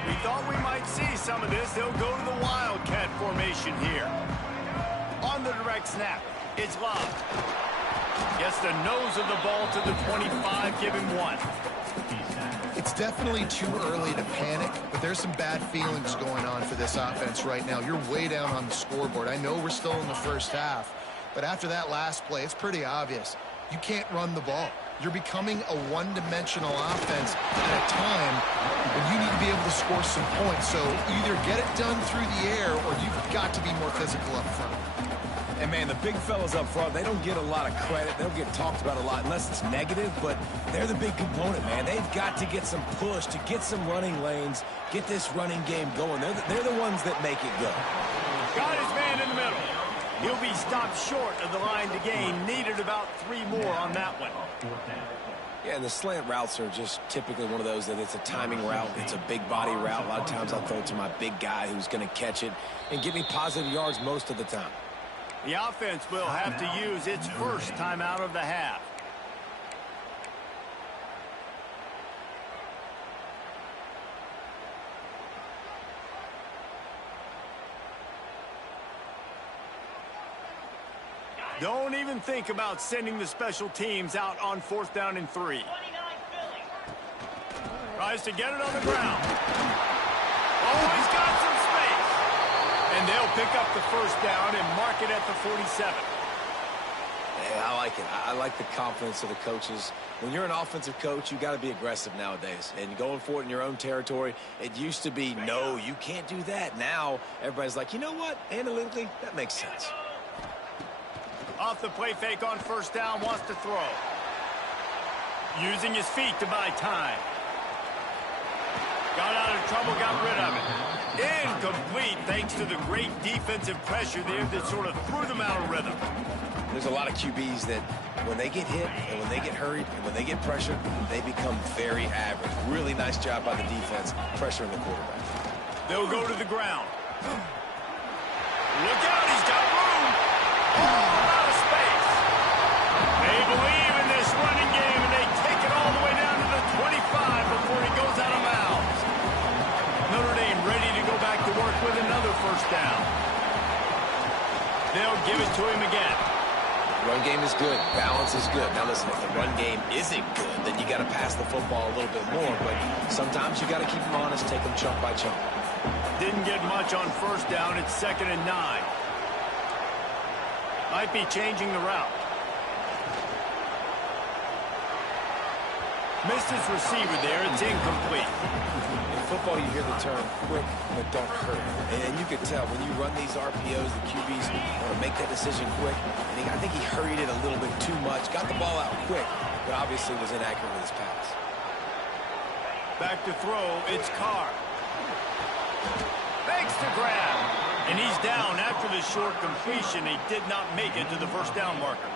We thought we might see some of this. They'll go to the Wildcat formation here. On the direct snap, it's Love. Gets the nose of the ball to the 25, give him 1. It's definitely too early to panic, but there's some bad feelings going on for this offense right now. You're way down on the scoreboard. I know we're still in the first half, but after that last play, it's pretty obvious. You can't run the ball. You're becoming a one-dimensional offense at a time when you need to be able to score some points. So either get it done through the air or you've got to be more physical up front. And, man, the big fellas up front, they don't get a lot of credit. They don't get talked about a lot unless it's negative, but they're the big component, man. They've got to get some push, to get some running lanes, get this running game going. They're the ones that make it go. Got his man in the middle. He'll be stopped short of the line to gain. Needed about 3 more on that one. Yeah, and the slant routes are just typically one of those that it's a timing route. It's a big body route. A lot of times I'll throw it to my big guy who's going to catch it and give me positive yards most of the time. The offense will have to use its first timeout of the half. Don't even think about sending the special teams out on 4th down and 3. Tries to get it on the ground. Always got some space. And they'll pick up the first down and mark it at the 47. Yeah, I like it. I like the confidence of the coaches. When you're an offensive coach, you got to be aggressive nowadays. And going for it in your own territory, it used to be, no, you can't do that. Now, everybody's like, you know what? Analytically, that makes sense. Off the play fake on 1st down, wants to throw. Using his feet to buy time. Got out of trouble, got rid of it. Incomplete thanks to the great defensive pressure there that sort of threw them out of rhythm. There's a lot of QBs that when they get hit and when they get hurried and when they get pressured, they become very average. Really nice job by the defense pressuring the quarterback. They'll go to the ground. Look out, he's got room. All out of space. They believe in this running game, and they take it all the way down to the 25 before he goes out of bounds. Notre Dame ready to go back to work with another 1st down. They'll give it to him again. Run game is good. Balance is good. Now, listen, if the run game isn't good, then you got to pass the football a little bit more. But sometimes you got to keep them honest, take them chunk by chunk. Didn't get much on 1st down. It's 2nd and 9. Might be changing the route. Missed his receiver there. It's incomplete. In football, you hear the term quick but don't hurt. And you can tell when you run these RPOs, the QBs want to make that decision quick. And I think he hurried it a little bit too much. Got the ball out quick, but obviously was inaccurate with his pass. Back to throw. It's Carr. Makes the grab. And he's down after the short completion. He did not make it to the first down marker.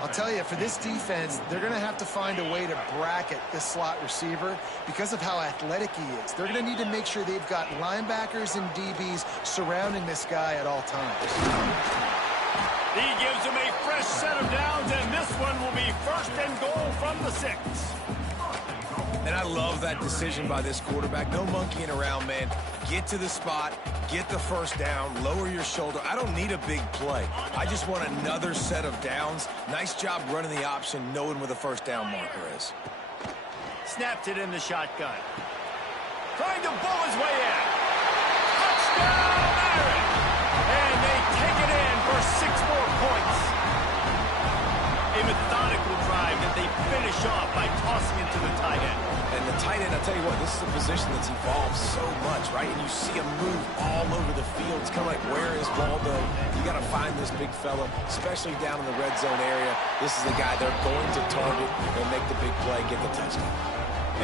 I'll tell you, for this defense, they're going to have to find a way to bracket this slot receiver because of how athletic he is. They're going to need to make sure they've got linebackers and DBs surrounding this guy at all times. He gives him a fresh set of downs, and this one will be first and goal from the 6. And I love that decision by this quarterback. No monkeying around, man. Get to the spot, get the first down, lower your shoulder. I don't need a big play. I just want another set of downs. Nice job running the option, knowing where the first down marker is. Snapped it in the shotgun. Trying to bull his way in. Touchdown, Aaron! And they take it in for 6 more points. A methodical drive that they finish off by tossing it to the tight end. And the tight end, I'll tell you what, this is a position that's evolved so much, right? And you see him move all over the field. It's kind of like, where is Waldo? You got to find this big fella, especially down in the red zone area. This is the guy they're going to target and make the big play, get the touchdown.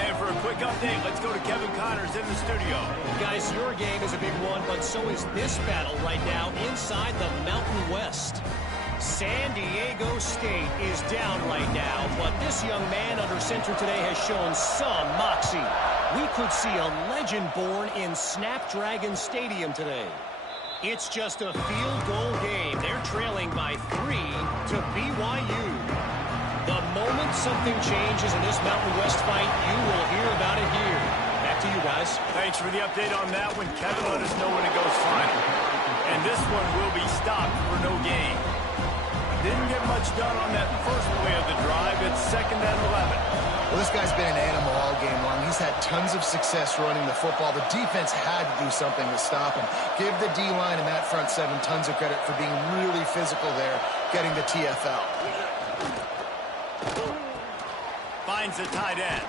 And for a quick update, let's go to Kevin Connors in the studio. Guys, your game is a big one, but so is this battle right now inside the Mountain West. San Diego State is down right now, but this young man under center today has shown some moxie. We could see a legend born in Snapdragon Stadium today. It's just a field goal game. They're trailing by 3 to BYU. The moment something changes in this Mountain West fight, you will hear about it here. Back to you guys. Thanks for the update on that one. Kevin, let us know when it goes final. And this one will be stopped for no gain. Didn't get much done on that first play of the drive. It's 2nd and 11. Well, this guy's been an animal all game long. He's had tons of success running the football. The defense had to do something to stop him. Give the D-line and that front 7 tons of credit for being really physical there, getting the TFL. Finds the tight end.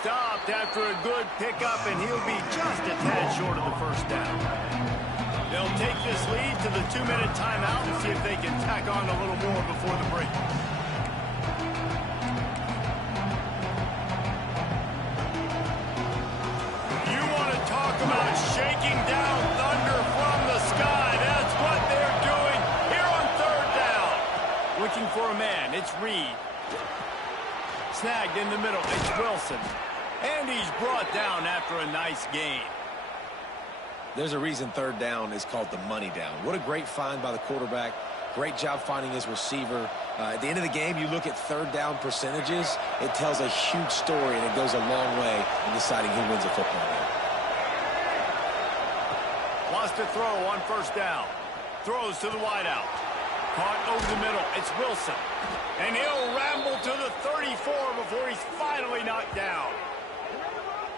Stopped after a good pickup, and he'll be just a tad short of the first down. They'll take this lead to the 2-minute timeout and see if they can tack on a little more before the break. You want to talk about shaking down thunder from the sky. That's what they're doing here on 3rd down. Looking for a man. It's Reed. Snagged in the middle. It's Wilson. And he's brought down after a nice gain. There's a reason 3rd down is called the money down. What a great find by the quarterback. Great job finding his receiver. At the end of the game, you look at 3rd down percentages. It tells a huge story, and it goes a long way in deciding who wins a football game. Wants to throw on 1st down. Throws to the wideout. Caught over the middle. It's Wilson. And he'll ramble to the 34 before he's finally knocked down.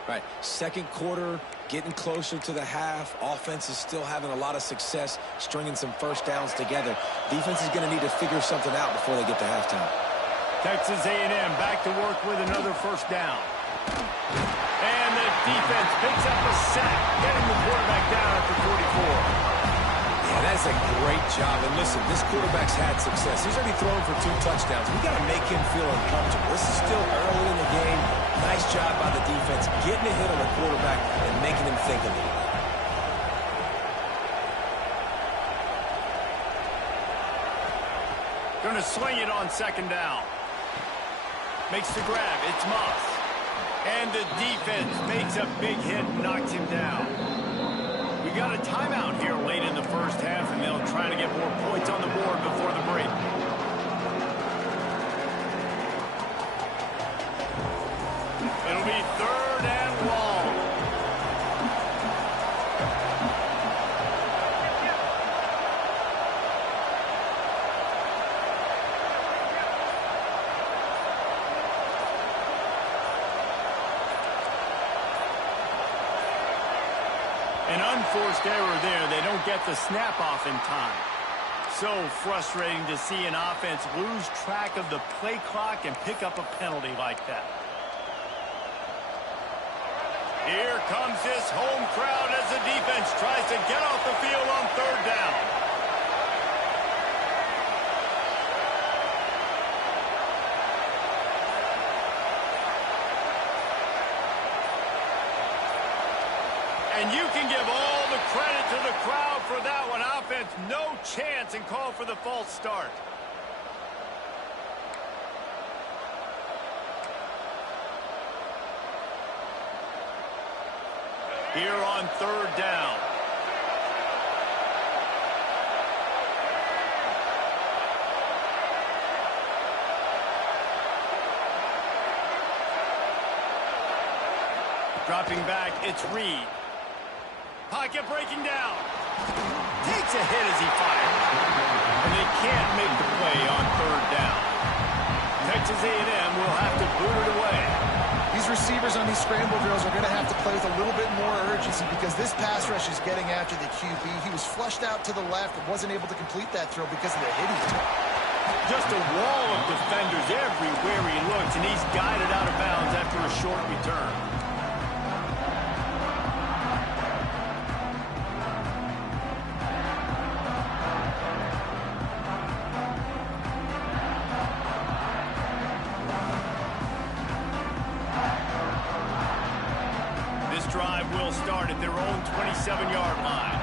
Right, 2nd quarter, getting closer to the half. Offense is still having a lot of success stringing some first downs together. Defense is going to need to figure something out before they get to halftime. Texas A&M back to work with another 1st down. And the defense picks up a sack, getting the quarterback down at the 44. Yeah, that's a great job. And listen, this quarterback's had success. He's already thrown for 2 touchdowns. We got to make him feel uncomfortable. This is still early in the game. Nice job by the defense, getting a hit on the quarterback and making him think a little bit. Going to swing it on 2nd down. Makes the grab. It's Moss. And the defense makes a big hit and knocks him down. We got a timeout here late in the first half, and they'll try to get more points on the board before the break. It'll be 3rd and long. An unforced error there. They don't get the snap off in time. So frustrating to see an offense lose track of the play clock and pick up a penalty like that. Here comes this home crowd as the defense tries to get off the field on third down. And you can give all the credit to the crowd for that one. Offense, no chance, and call for the false start. Here on third down. Dropping back, it's Reed. Pocket breaking down. Takes a hit as he fires. And they can't make the play on third down. Texas A&M will have to boot it away. These receivers on these scramble drills are going to have to play with a little bit more urgency because this pass rush is getting after the QB. He was flushed out to the left but wasn't able to complete that throw because of the hit he took. Just a wall of defenders everywhere he looks, and he's guided out of bounds after a short return. Drive will start at their own 27-yard line.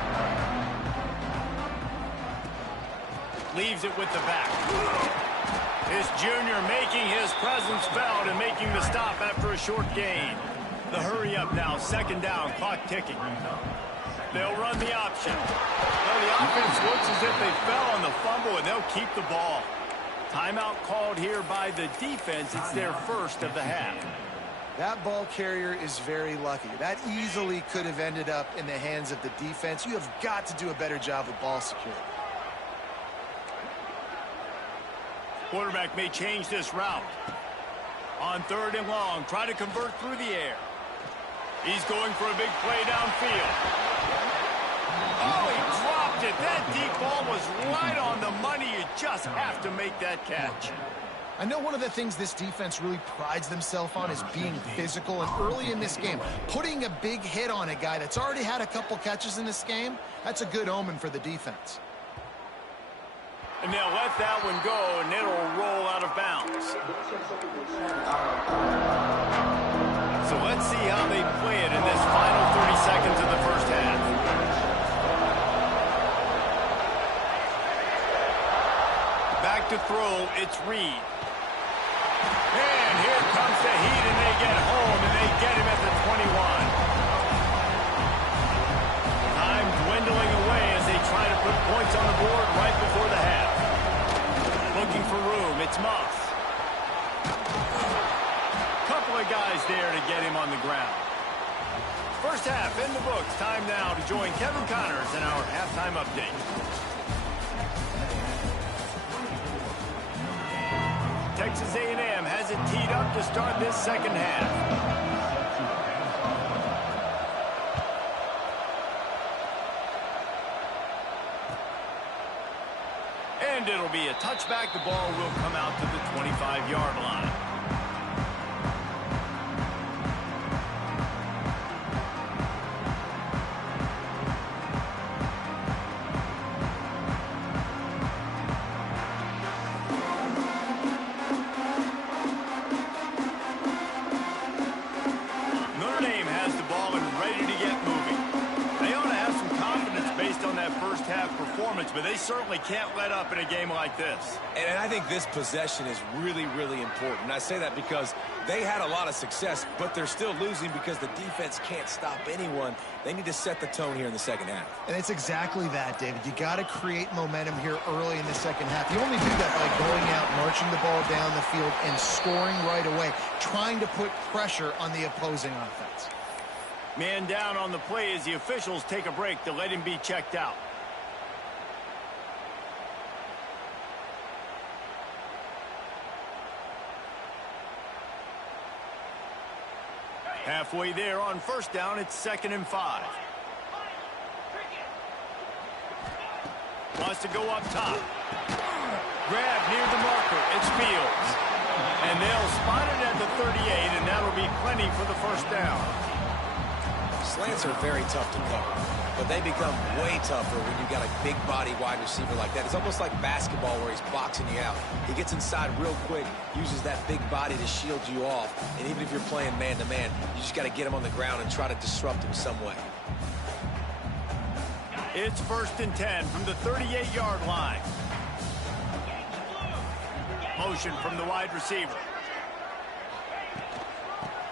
Leaves it with the back. This junior making his presence felt and making the stop after a short gain. The hurry up now, second down, clock ticking. They'll run the option. Well, the offense looks as if they fell on the fumble, and they'll keep the ball. Timeout called here by the defense. It's their first of the half. That ball carrier is very lucky. That easily could have ended up in the hands of the defense. You have got to do a better job with ball security. Quarterback may change this route. On third and long, try to convert through the air. He's going for a big play downfield. Oh, he dropped it. That deep ball was right on the money. You just have to make that catch. I know one of the things this defense really prides themselves on is being physical, and early in this game, putting a big hit on a guy that's already had a couple catches in this game, that's a good omen for the defense. And they'll let that one go, and it'll roll out of bounds. So let's see how they play it in this final 30 seconds of the first half. Back to throw, it's Reed. And here comes the heat, and they get home, and they get him at the 21. Time dwindling away as they try to put points on the board right before the half. Looking for room, it's Muff. Couple of guys there to get him on the ground. First half in the books. Time now to join Kevin Connors in our halftime update. Texas A&M has it teed up to start this second half. And it'll be a touchback. The ball will come out to the 25-yard line. But they certainly can't let up in a game like this. And I think this possession is really, really important. I say that because they had a lot of success, but they're still losing because the defense can't stop anyone. They need to set the tone here in the second half. And it's exactly that, David. You got to create momentum here early in the second half. You only do that by going out, marching the ball down the field, and scoring right away, trying to put pressure on the opposing offense. Man down on the play as the officials take a break to let him be checked out. Halfway there on first down, it's 2nd and 5. Wants to go up top. Grab near the marker. It's Fields. And they'll spot it at the 38, and that'll be plenty for the first down. Slants are very tough to cover, but they become way tougher when you've got a big body wide receiver like that. It's almost like basketball where he's boxing you out. He gets inside real quick, uses that big body to shield you off, and even if you're playing man-to-man, you just got to get him on the ground and try to disrupt him some way. It's 1st and 10 from the 38-yard line. Motion from the wide receiver.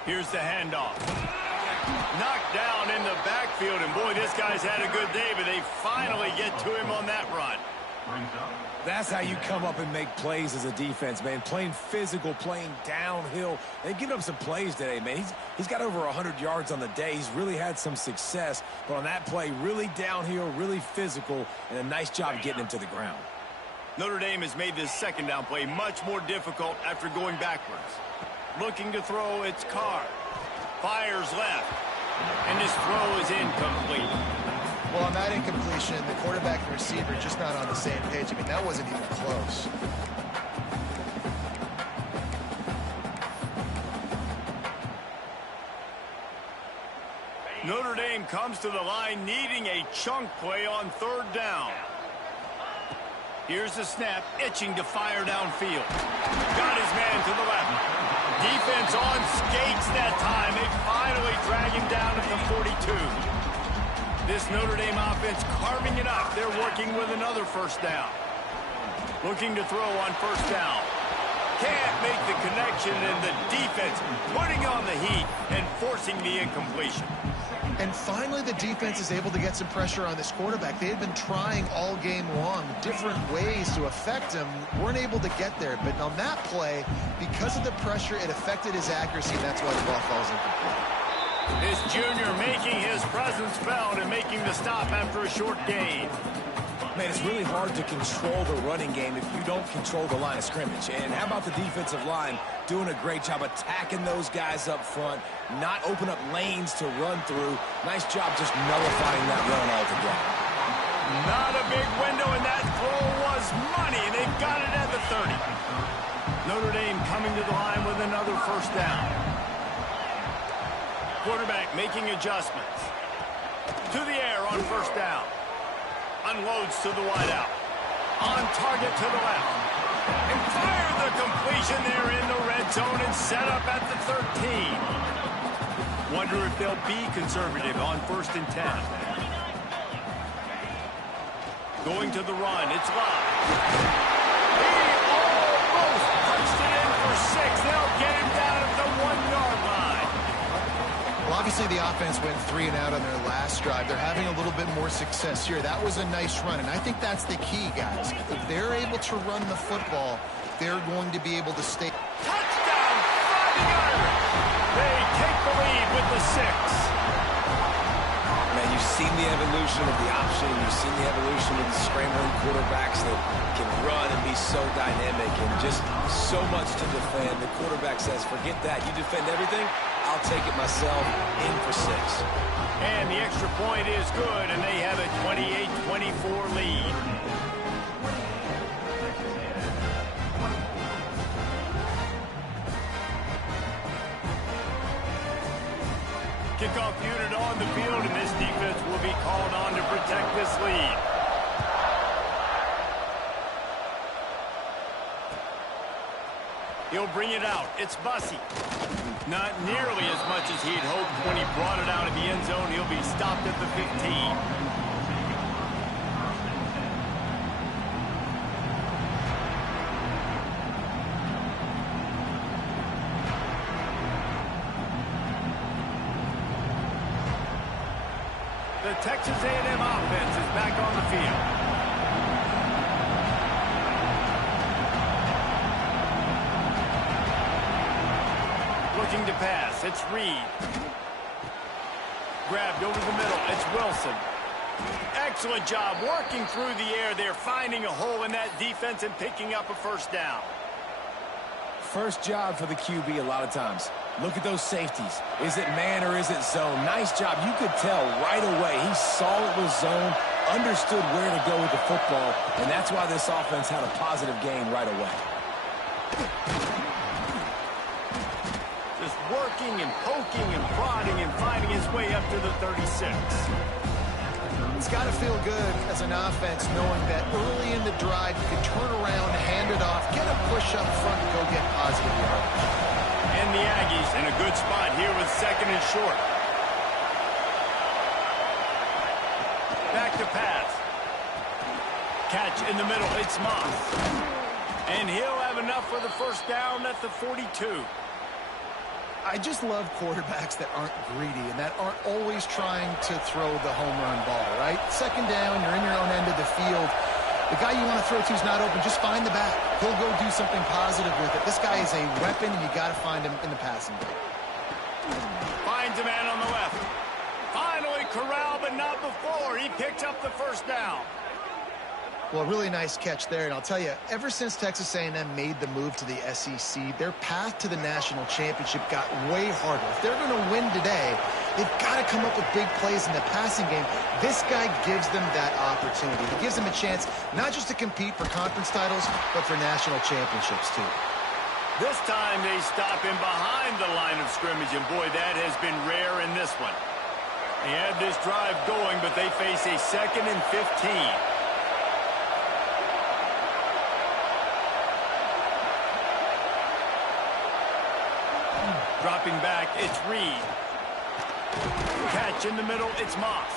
Here's the handoff. Knocked down in the backfield, and boy, this guy's had a good day, but they finally get to him on that run. That's how you come up and make plays as a defense, man. Playing physical, playing downhill. They've given up some plays today, man. He's got over 100 yards on the day. He's really had some success, but on that play, really downhill, really physical, and a nice job getting him to the ground. Notre Dame has made this 2nd down play much more difficult after going backwards. Looking to throw, it's Carr. Fires left, and his throw is incomplete. Well, on that incompletion, the quarterback and receiver just not on the same page. I mean, that wasn't even close. Notre Dame comes to the line needing a chunk play on 3rd down. Here's the snap, itching to fire downfield. Got his man to the left. Defense on skates that time. They finally drag him down at the 42. This Notre Dame offense carving it up. They're working with another 1st down. Looking to throw on 1st down. Can't make the connection, and the defense putting on the heat and forcing the incompletion. And finally, the defense is able to get some pressure on this quarterback. They had been trying all game long different ways to affect him. Weren't able to get there. But on that play, because of the pressure, it affected his accuracy, and that's why the ball falls incomplete. This junior making his presence felt and making the stop after a short gain. Man, it's really hard to control the running game if you don't control the line of scrimmage. And how about the defensive line doing a great job attacking those guys up front, not open up lanes to run through. Nice job just nullifying that run altogether. Not a big window, and that throw was money, and they've got it at the 30. Notre Dame coming to the line with another 1st down. Quarterback making adjustments. To the air on 1st down. Unloads to the wideout. On target to the left. And fire the completion there in the red zone and set up at the 13. Wonder if they'll be conservative on 1st and 10. Going to the run. It's Love. He almost punched it in for 6. They'll get him down at the 1-yard line. Well, obviously, the offense went 3 and out on their last drive. They're having a little bit more success here. That was a nice run, and I think that's the key, guys. If they're able to run the football, they're going to be able to stay. Touchdown, 5-yarder. They take the lead with the 6. Man, you've seen the evolution of the option. You've seen the evolution of the scrambling quarterbacks that can run and be so dynamic and just so much to defend. The quarterback says, forget that. You defend everything, I'll take it myself. In for 6. And the extra point is good, and they have a 28-24 lead. Kickoff unit on the field, and this defense will be called on to protect this lead. He'll bring it out. It's Bussey. Not nearly as much as he'd hoped when he brought it out of the end zone. He'll be stopped at the 15. The Texas A&M offense is back on the field. Looking to pass. It's Reed. Grabbed over the middle. It's Wilson. Excellent job working through the air. They're finding a hole in that defense and picking up a 1st down. First job for the QB a lot of times. Look at those safeties. Is it man or is it zone? Nice job. You could tell right away. He saw it was zone, understood where to go with the football, and that's why this offense had a positive gain right away. Just working and poking and prodding and finding his way up to the 36. It's got to feel good as an offense knowing that early in the drive you can turn around, hand it off, get a push up front, and go get positive yardage. And the Aggies in a good spot here with 2nd and short. Back to pass. Catch in the middle. It's Moss. And he'll have enough for the first down at the 42. I just love quarterbacks that aren't greedy and that aren't always trying to throw the home run ball, right? 2nd down, you're in your own end of the field. The guy you want to throw to is not open. Just find the back. He'll go do something positive with it. This guy is a weapon, and you got to find him in the passing game. Finds a man on the left. Finally corralled, but not before. He picks up the first down. Well, really nice catch there, and I'll tell you, ever since Texas A&M made the move to the SEC, their path to the national championship got way harder. If they're going to win today, they've got to come up with big plays in the passing game. This guy gives them that opportunity. He gives them a chance not just to compete for conference titles, but for national championships, too. This time they stop him behind the line of scrimmage, and boy, that has been rare in this one. They had this drive going, but they face a 2nd and 15. Dropping back, it's Reed. Catch in the middle, it's Moss.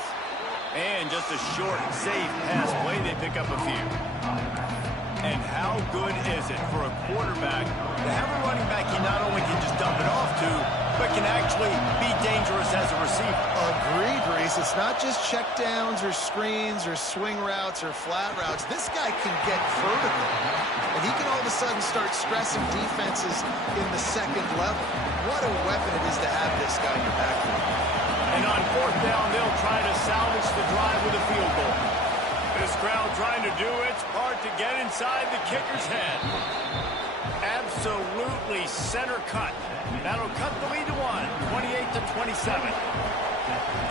And just a short, safe pass play, they pick up a few. And how good is it for a quarterback to have a running back he not only can just dump it off to, but can actually be dangerous as a receiver? Agreed, Reese. It's not just checkdowns or screens or swing routes or flat routes. This guy can get vertical. And he can all of a sudden start stressing defenses in the 2nd level. What a weapon it is to have this guy in your backfield. And on 4th down, they'll try to salvage the drive with a field goal. This crowd trying to do its part to get inside the kicker's head. Absolutely center cut. That'll cut the lead to 28-27.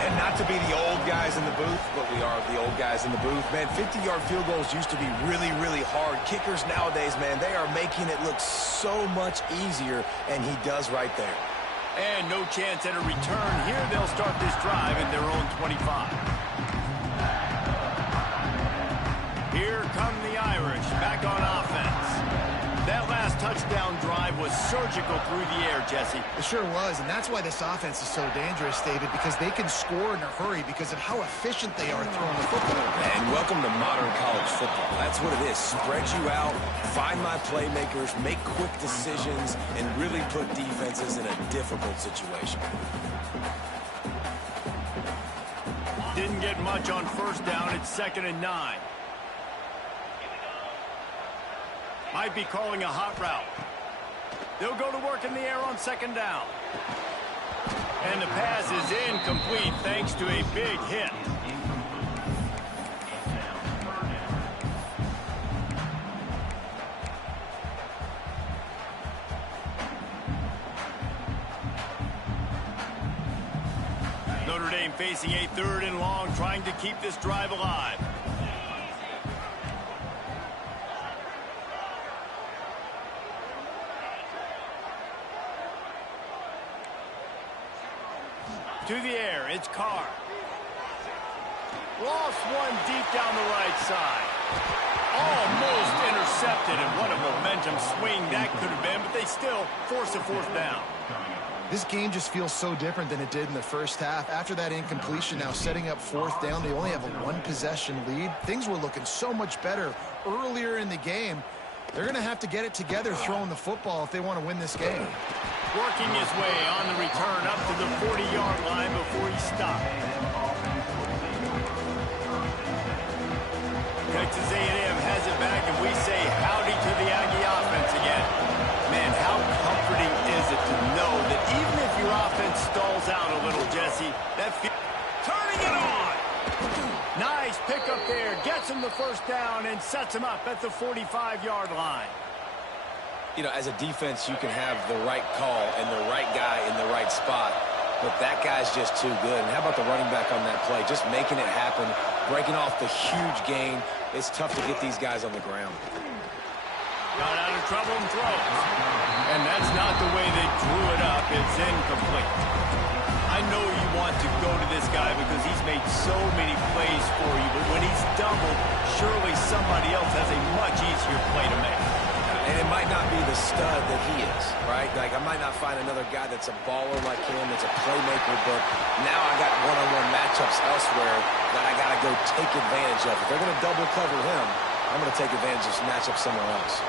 And not to be the old guys in the booth, but we are the old guys in the booth. Man, 50-yard field goals used to be really, really hard. Kickers nowadays, man, they are making it look so much easier, and he does right there. And no chance at a return. Here they'll start this drive at their own 25. Here come the Irish back on offense. That last touchdown drive was surgical through the air, Jesse. It sure was, and that's why this offense is so dangerous, David, because they can score in a hurry because of how efficient they are throwing the football. And welcome to modern college football. That's what it is. Spread you out, find my playmakers, make quick decisions, and really put defenses in a difficult situation. Didn't get much on 1st down. It's 2nd and 9. Might be calling a hot route. They'll go to work in the air on 2nd down. And the pass is incomplete thanks to a big hit. Notre Dame facing a 3rd and long, trying to keep this drive alive. To the air, it's Carr. Lost one deep down the right side. Almost intercepted, and what a momentum swing that could have been, but they still force a 4th down. This game just feels so different than it did in the first half. After that incompletion, now setting up 4th down, they only have a 1-possession lead. Things were looking so much better earlier in the game. They're going to have to get it together throwing the football if they want to win this game. Working his way on the return up to the 40-yard line before he stopped. Texas A&M has it back, and we say howdy to the Aggie offense again. Man, how comforting is it to know that even if your offense stalls out a little, Jesse, that turning it on! Nice pickup there, gets him the 1st down and sets him up at the 45-yard line. You know, as a defense, you can have the right call and the right guy in the right spot, but that guy's just too good. And how about the running back on that play? Just making it happen, breaking off the huge gain. It's tough to get these guys on the ground. Got out of trouble and throws. And that's not the way they drew it up. is incomplete. I know you want to go to this guy because he's made so many plays for you, but when he's doubled, surely somebody else has a much easier play to make. And it might not be the stud that he is, right? Like, I might not find another guy that's a baller like him, that's a playmaker, but now I got one-on-one matchups elsewhere that I got to go take advantage of. If they're going to double cover him, I'm going to take advantage of this matchup somewhere else.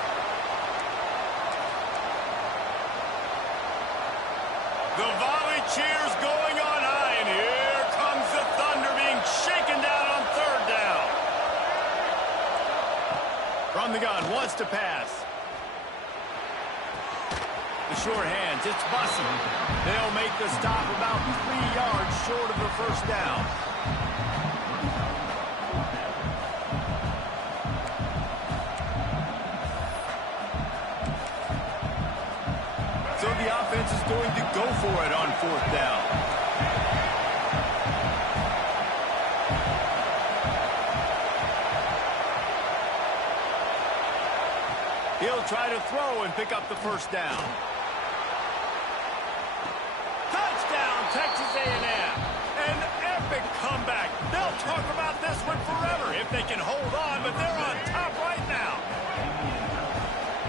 The volley cheers going on high, and here comes the Thunder being shaken down on third down. From the gun, wants to pass. The short hands, it's Bussy. They'll make the stop about 3 yards short of the first down. So the offense is going to go for it on fourth down. He'll try to throw and pick up the first down. Touchdown, Texas A&M. An epic comeback. They'll talk about this one forever if they can hold on, but they're on top right now.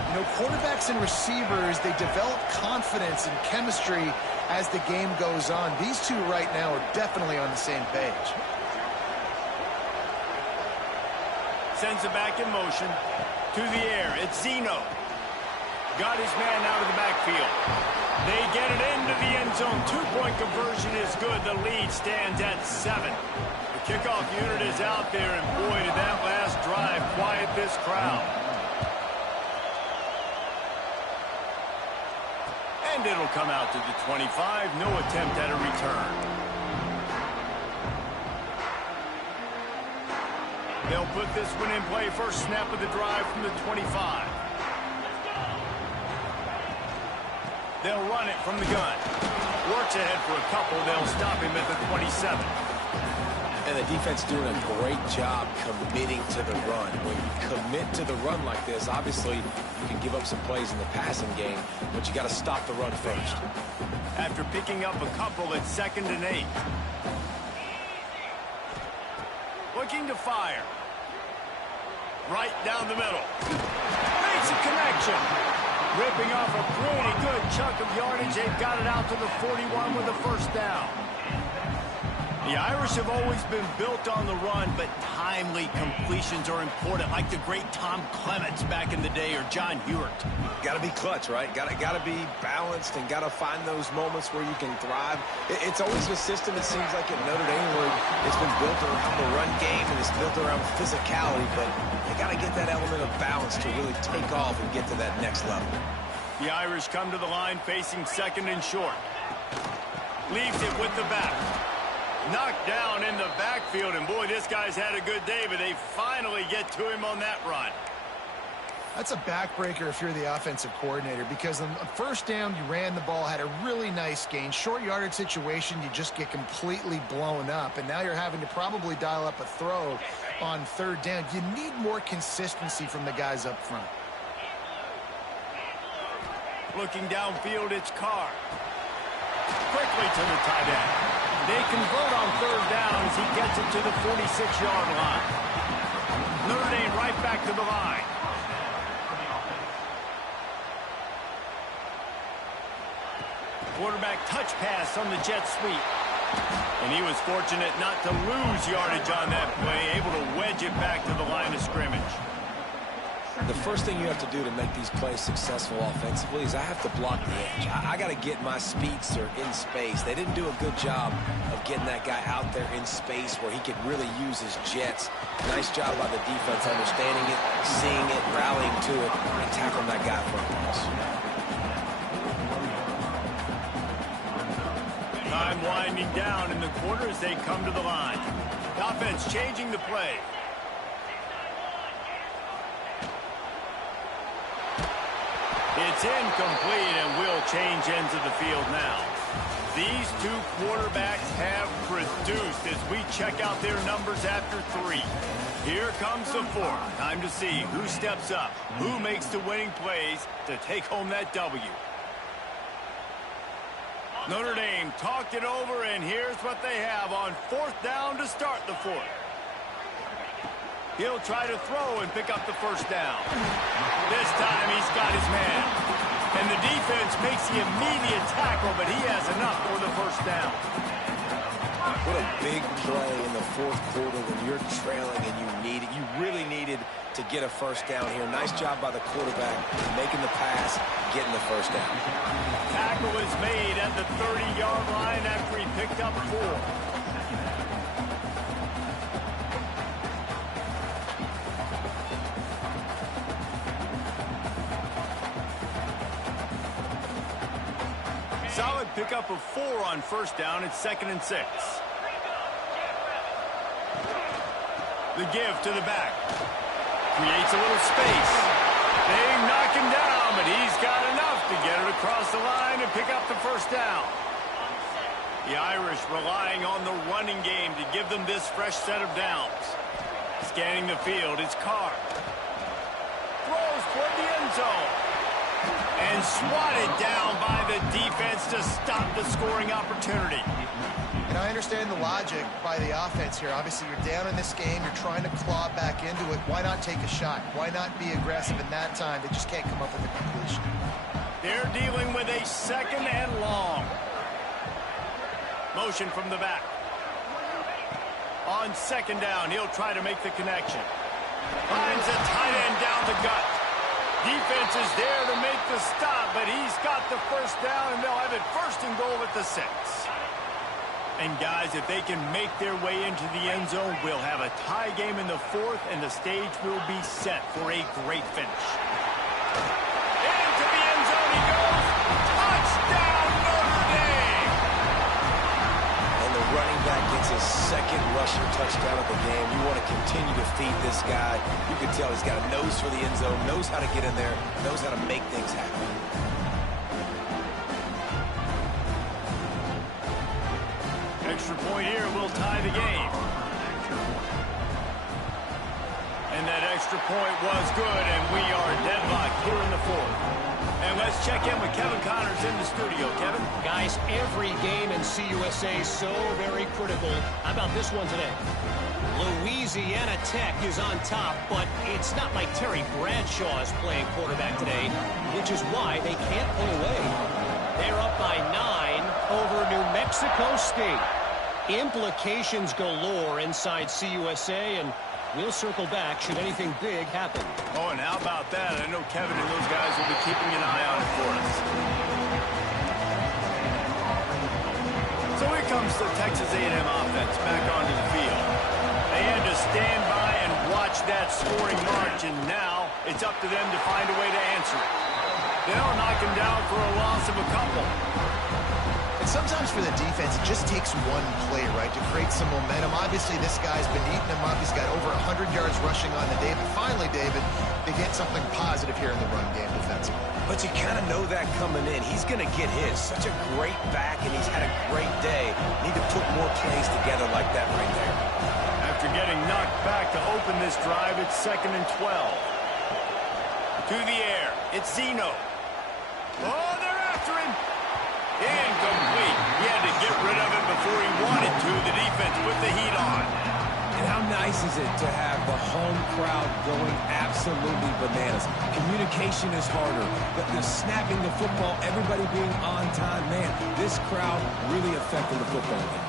You know, quarterbacks and receivers, they develop confidence and chemistry as the game goes on. These two right now are definitely on the same page. Sends it back in motion. To the air, it's Zeno. Got his man out of the backfield. They get it into the end zone. Two-point conversion is good. The lead stands at 7. The kickoff unit is out there, and boy, did that last drive quiet this crowd. And it'll come out to the 25. No attempt at a return. They'll put this one in play. First snap of the drive from the 25. They'll run it from the gun. Works ahead for a couple. They'll stop him at the 27. And the defense doing a great job committing to the run. When you commit to the run like this, obviously you can give up some plays in the passing game, but you got to stop the run first. After picking up a couple, it's 2nd and 8. Looking to fire. Right down the middle. Makes a connection. Ripping off a pretty good chunk of yardage. They've got it out to the 41 with a first down. The Irish have always been built on the run, but timely completions are important, like the great Tom Clements back in the day or John Hewart. Got to be clutch, right? Got to be balanced and got to find those moments where you can thrive. It's always a system, it seems like, at Notre Dame where it's been built around the run game and it's built around physicality, but you got to get that element of balance to really take off and get to that next level. The Irish come to the line facing 2nd and short. Leaves it with the back. Knocked down in the backfield, and boy, this guy's had a good day, but they finally get to him on that run. That's a backbreaker if you're the offensive coordinator, because on first down, you ran the ball, had a really nice gain. Short yardage situation, you just get completely blown up, and now you're having to probably dial up a throw on third down. You need more consistency from the guys up front. Looking downfield, it's Carr. Quickly to the tight end. They convert on third down as he gets it to the 46-yard line. Notre Dame right back to the line. Quarterback touch pass on the jet sweep. And he was fortunate not to lose yardage on that play, able to wedge it back to the line of scrimmage. The first thing you have to do to make these plays successful offensively is I have to block the edge. I got to get my speedster in space. They didn't do a good job of getting that guy out there in space where he could really use his jets. Nice job by the defense understanding it, seeing it, rallying to it, and tackling that guy for a loss. Time winding down in the quarter as they come to the line. The offense changing the play. It's incomplete, and will change ends of the field now. These two quarterbacks have produced as we check out their numbers after 3. Here comes the 4th. Time to see who steps up, who makes the winning plays to take home that W. Notre Dame talked it over, and here's what they have on 4th down to start the 4th. He'll try to throw and pick up the 1st down. This time he's got his man. And the defense makes the immediate tackle, but he has enough for the 1st down. What a big play in the 4th quarter when you're trailing and you really needed to get a 1st down here. Nice job by the quarterback making the pass, getting the 1st down. Tackle is made at the 30-yard line after he picked up 4. Solid pickup of 4 on 1st down. It's 2nd and 6. The give to the back. Creates a little space. They knock him down, but he's got enough to get it across the line and pick up the 1st down. The Irish relying on the running game to give them this fresh set of downs. Scanning the field, it's Carr. Throws toward the end zone. And swatted down by the defense to stop the scoring opportunity. And I understand the logic by the offense here. Obviously, you're down in this game. You're trying to claw back into it. Why not take a shot? Why not be aggressive in that time? They just can't come up with a completion. They're dealing with a 2nd and long. Motion from the back. On 2nd down, he'll try to make the connection. Finds a tight end down the gut. Defense is there to make the stop, but he's got the 1st down, and they'll have it 1st and goal at the 6. And, guys, if they can make their way into the end zone, we'll have a tie game in the 4th, and the stage will be set for a great finish. Into the end zone he goes. Touchdown, Notre Dame! And the running back gets his 2nd rushing touchdown of the game. You want to continue to feed this guy. You can tell he's got a nose for the end zone, knows how to get in there, knows how to make things happen. Extra point here will tie the game. And that extra point was good, and we are deadlocked here in the 4th. And let's check in with Kevin Connors in the studio. Kevin? Guys, every game in CUSA is so very critical. How about this one today? Louisiana Tech is on top, but it's not like Terry Bradshaw is playing quarterback today, which is why they can't pull away. They're up by 9 over New Mexico State. Implications galore inside CUSA, and we'll circle back should anything big happen. Oh, and how about that? I know Kevin and those guys will be keeping an eye on it for us. So here comes the Texas A&M offense back onto the field. They had to stand by and watch that scoring march, and now it's up to them to find a way to answer it. They'll knock him down for a loss of a couple. And sometimes for the defense, it just takes one play, right, to create some momentum. Obviously, this guy's been eating him up. He's got over 100 yards rushing on the day. But finally, David, they get something positive here in the run game defensively. But you kind of know that coming in. He's going to get his. Such a great back, and he's had a great day. Need to put more plays together like that right there. After getting knocked back to open this drive, it's 2nd and 12. To the air, it's Zeno. Oh, they're after him. Incomplete. He had to get rid of it before he wanted to. The defense put the heat on. And how nice is it to have the home crowd going absolutely bananas? Communication is harder. The snapping the football, everybody being on time. Man, this crowd really affected the football game.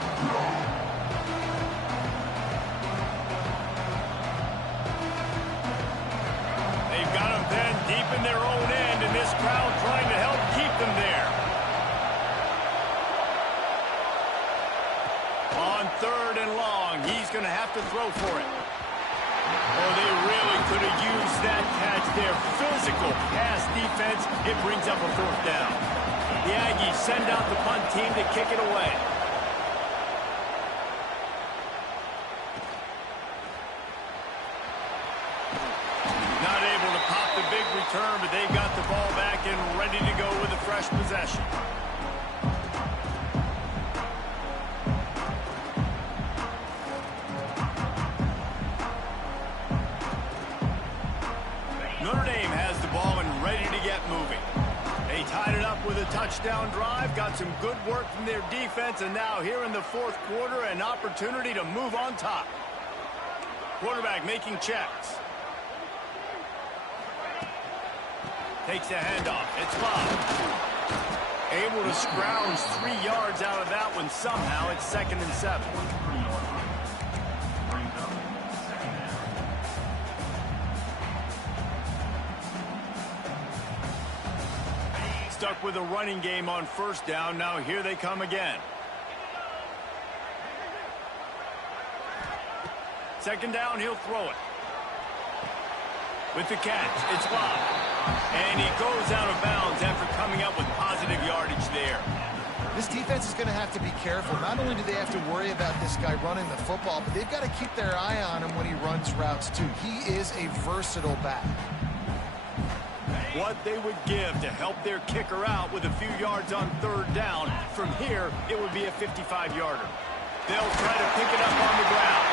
They've got them pinned deep in their own end, and this crowd trying to help keep them there. On 3rd and long, he's going to have to throw for it. Oh, they really could have used that catch there. Physical pass defense. It brings up a 4th down. The Aggies send out the punt team to kick it away. Not able to pop the big return, but they've got the ball back and ready to go with a fresh possession. Notre Dame has the ball and ready to get moving. They tied it up with a touchdown. down drive, got some good work from their defense, and now here in the fourth quarter, an opportunity to move on top. Quarterback making checks. Takes the handoff. It's Bob. Able to scrounge 3 yards out of that one somehow. It's 2nd and 7. Stuck with a running game on first down. Now here they come again. 2nd down, he'll throw it. With the catch, it's Bob. And he goes out of bounds after coming up with positive yardage there. This defense is going to have to be careful. Not only do they have to worry about this guy running the football, but they've got to keep their eye on him when he runs routes too. He is a versatile back. What they would give to help their kicker out with a few yards on 3rd down. From here, it would be a 55-yarder. They'll try to pick it up on the ground.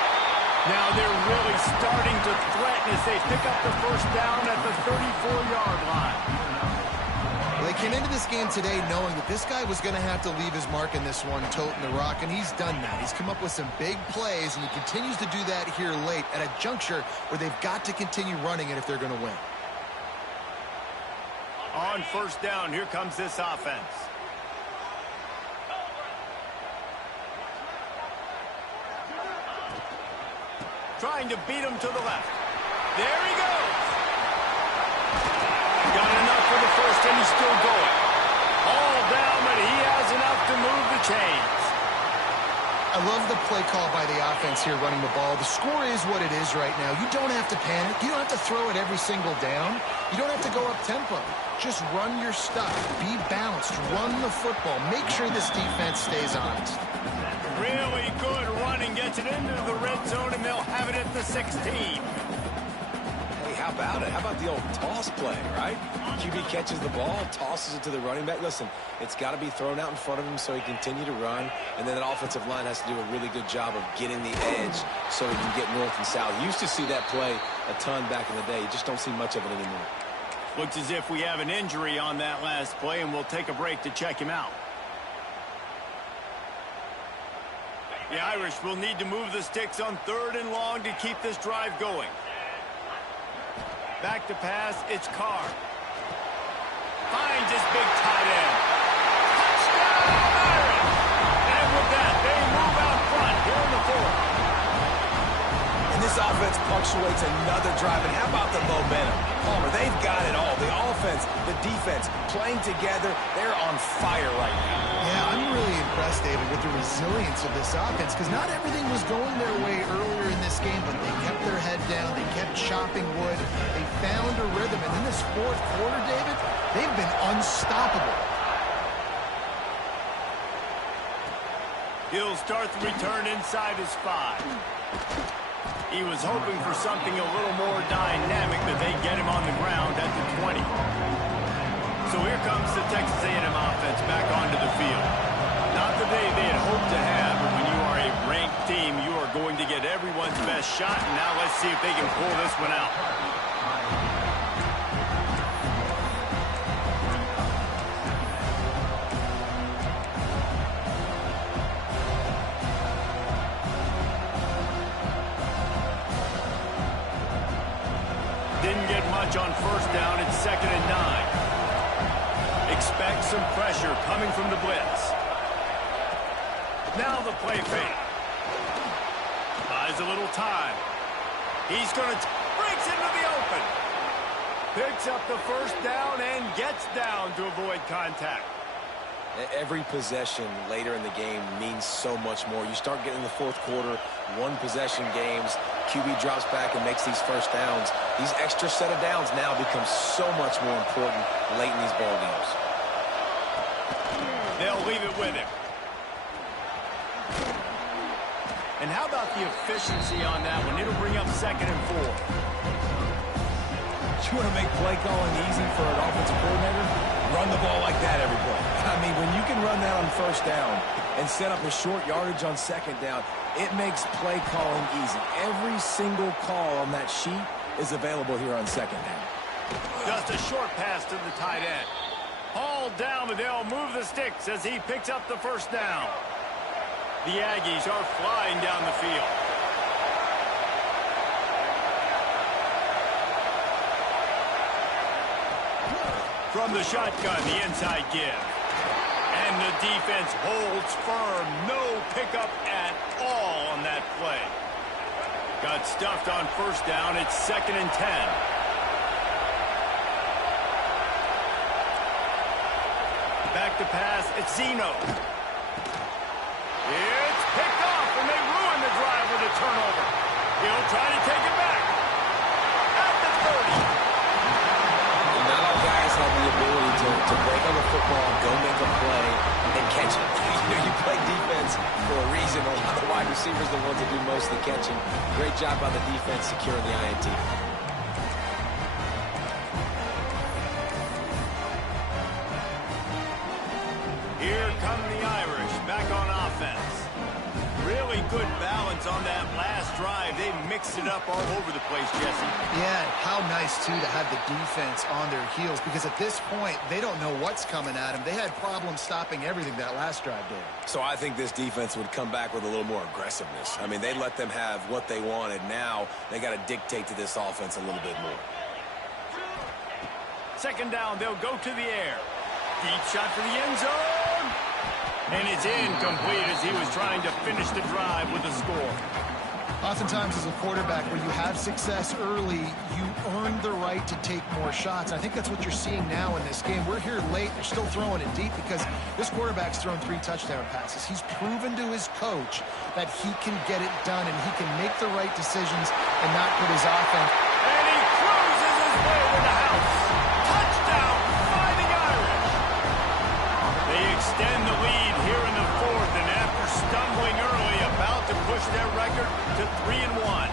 Now they're really starting to threaten as they pick up the first down at the 34-yard line. Well, they came into this game today knowing that this guy was going to have to leave his mark in this one, toting the rock, and he's done that. He's come up with some big plays, and he continues to do that here late at a juncture where they've got to continue running it if they're going to win. On first down, here comes this offense. Trying to beat him to the left. There he goes. Got enough for the first, and he's still going. All down, but he has enough to move the chains. I love the play call by the offense here running the ball. The score is what it is right now. You don't have to panic. You don't have to throw it every single down. You don't have to go up tempo. Just run your stuff. Be balanced. Run the football. Make sure this defense stays honest. Really good running. Gets it into the red zone, and they'll have it at the 16. Hey, how about it? How about the old toss play, right? QB catches the ball, tosses it to the running back. Listen, it's got to be thrown out in front of him so he can continue to run, and then that offensive line has to do a really good job of getting the edge so he can get north and south. You used to see that play a ton back in the day. You just don't see much of it anymore. Looks as if we have an injury on that last play, and we'll take a break to check him out. The Irish will need to move the sticks on 3rd and long to keep this drive going. Back to pass, it's Carr. Finds his big tight end. Touchdown, Irish! And with that, they move out front here in the 4th. And this offense punctuates another drive. And how about the momentum? Palmer, they've got it all. The offense, the defense, playing together. They're on fire right now. Yeah, I'm really impressed, David, with the resilience of this offense because not everything was going their way earlier in this game, but they kept their head down. They kept chopping wood. They found a rhythm. And in this 4th quarter, David, they've been unstoppable. He'll start the return inside his 5. He was hoping for something a little more dynamic, but they get him on the ground at the 20. So here comes the Texas A&M offense back onto the field. Not the day they had hoped to have, but when you are a ranked team, you are going to get everyone's best shot, and now let's see if they can pull this one out. Didn't get much on first down. It's 2nd and 9. Expect some pressure coming from the blitz. Now the play fake. Buys a little time. He's going to breaks into the open. Picks up the first down and gets down to avoid contact. Every possession later in the game means so much more. You start getting the 4th quarter, 1-possession games. QB drops back and makes these first downs. These extra set of downs now become so much more important late in these ball games. They'll leave it with him. And how about the efficiency on that one? It'll bring up 2nd and 4. You want to make play calling easy for an offensive coordinator? Run the ball like that every play. I mean, when you can run that on first down and set up a short yardage on 2nd down, it makes play calling easy. Every single call on that sheet is available here on 2nd down. Just a short pass to the tight end. Hauled down, but they'll move the sticks as he picks up the first down. The Aggies are flying down the field. From the shotgun, the inside give. And the defense holds firm. No pickup at all on that play. Got stuffed on first down. It's 2nd and 10. Back to pass. It's Zeno. It's picked off, and they ruin the drive with a turnover. He'll try to take it back. At the 30. Not all guys have the ability to break on the football, go make a play, and catch it. You play defense for a reason. A lot of wide receivers are the ones that do most of the catching. Great job by the defense securing the INT. Here come the Irish back on offense. Really good balance on that last drive. They mixed it up all over the place, Jesse. Yeah, how nice, too, to have the defense on their heels, because at this point, they don't know what's coming at them. They had problems stopping everything that last drive did. So I think this defense would come back with a little more aggressiveness. I mean, they let them have what they wanted. Now they got to dictate to this offense a little bit more. 2nd down, they'll go to the air. Deep shot for the end zone. And it's incomplete as he was trying to finish the drive with a score. Oftentimes as a quarterback, when you have success early, you earn the right to take more shots. I think that's what you're seeing now in this game. We're here late. They're still throwing it deep because this quarterback's thrown 3 touchdown passes. He's proven to his coach that he can get it done and he can make the right decisions and not put his offense. And he cruises his way to the house. Touchdown, Fighting Irish. They extend the lead here in the 4th, and after stumbling early, about to push their record to 3-1.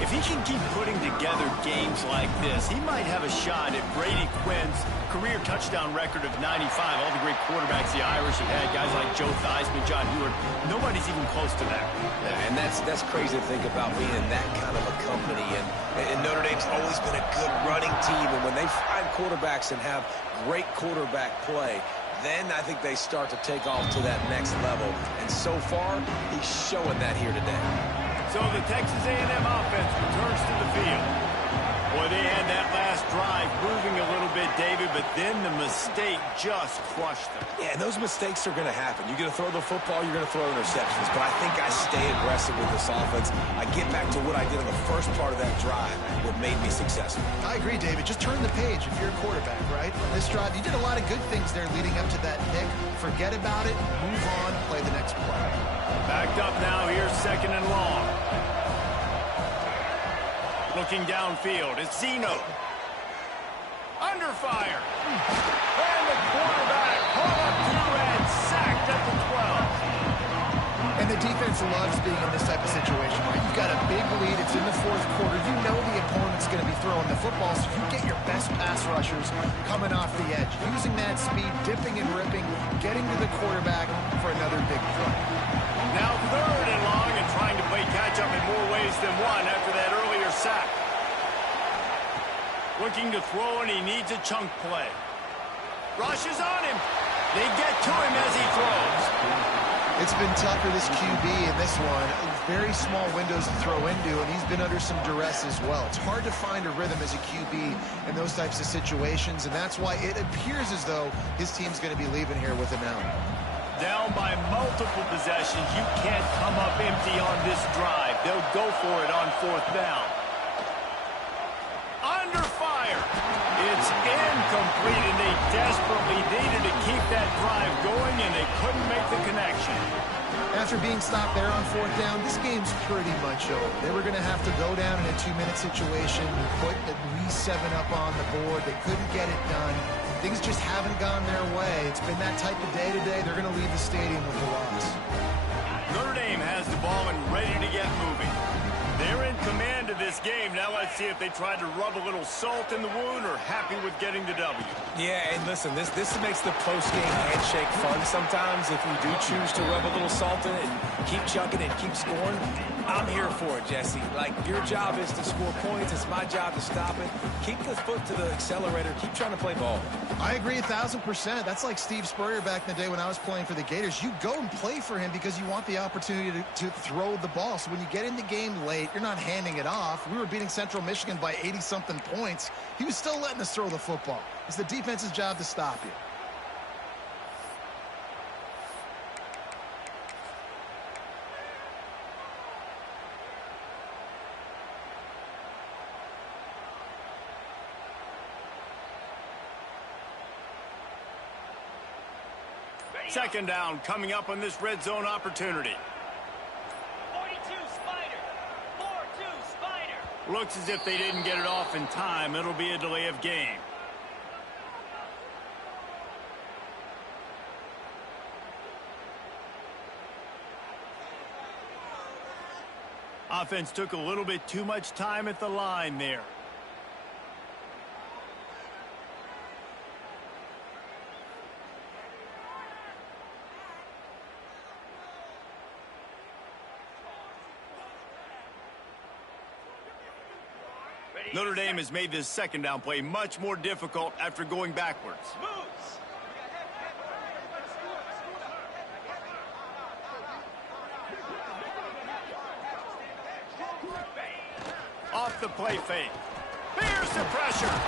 If he can keep putting together games like this, he might have a shot at Brady Quinn's career touchdown record of 95. All the great quarterbacks the Irish have had, guys like Joe Theismann, John Heward, nobody's even close to that. Yeah, and that's crazy to think about being in that kind of a company. And Notre Dame's always been a good running team. And when they find quarterbacks and have great quarterback play, then I think they start to take off to that next level. And so far, he's showing that here today. So the Texas A&M offense returns to the field. Boy, they had that last drive moving a little bit, David, but then the mistake just crushed them. Yeah, and those mistakes are going to happen. You're going to throw the football, you're going to throw interceptions. But I think I stay aggressive with this offense. I get back to what I did in the first part of that drive, what made me successful. I agree, David. Just turn the page if you're a quarterback, right? This drive, you did a lot of good things there leading up to that pick. Forget about it, move on, play the next play. Backed up now, here's 2nd and long. Looking downfield, it's Zeno. Under fire. And the quarterback pulled up 2 and sacked at the 12. And the defense loves being in this type of situation, right? You've got a big lead. It's in the 4th quarter. You know the opponent's going to be throwing the football, so you get your best pass rushers coming off the edge, using that speed, dipping and ripping, getting to the quarterback for another big play. Now 3rd and long and trying to play catch-up in more ways than one after that earlier sack. Looking to throw, and he needs a chunk play. Rushes on him. They get to him as he throws. It's been tough for this QB in this one. Very small windows to throw into, and he's been under some duress as well. It's hard to find a rhythm as a QB in those types of situations, and that's why it appears as though his team's going to be leaving here with him out. Down by multiple possessions. You can't come up empty on this drive. They'll go for it on 4th down. Under fire. It's incomplete, and they desperately needed to keep that drive going, and they couldn't make the connection. After being stopped there on 4th down, this game's pretty much over. They were going to have to go down in a 2-minute situation, put at least 7 up on the board. They couldn't get it done. Things just haven't gone their way. It's been that type of day today. They're going to leave the stadium with a loss. Notre Dame has the ball and ready to get moving. They're in command of this this game. Now let's see if they tried to rub a little salt in the wound or happy with getting the W. Yeah, and listen, this makes the post-game handshake fun sometimes. If we do choose to rub a little salt in it and keep chucking it and keep scoring, I'm here for it, Jesse. Like, your job is to score points. It's my job to stop it. Keep the foot to the accelerator. Keep trying to play ball. I agree 1,000%. That's like Steve Spurrier back in the day when I was playing for the Gators. You go and play for him because you want the opportunity to throw the ball. So when you get in the game late, you're not handing it off. We were beating Central Michigan by 80-something points. He was still letting us throw the football. It's the defense's job to stop you. Second down coming up on this red zone opportunity. 42 Spider. 4-2 Spider. Looks as if they didn't get it off in time. It'll be a delay of game. Offense took a little bit too much time at the line there. Notre Dame has made this second down play much more difficult after going backwards. Off the play fake. Here's the pressure.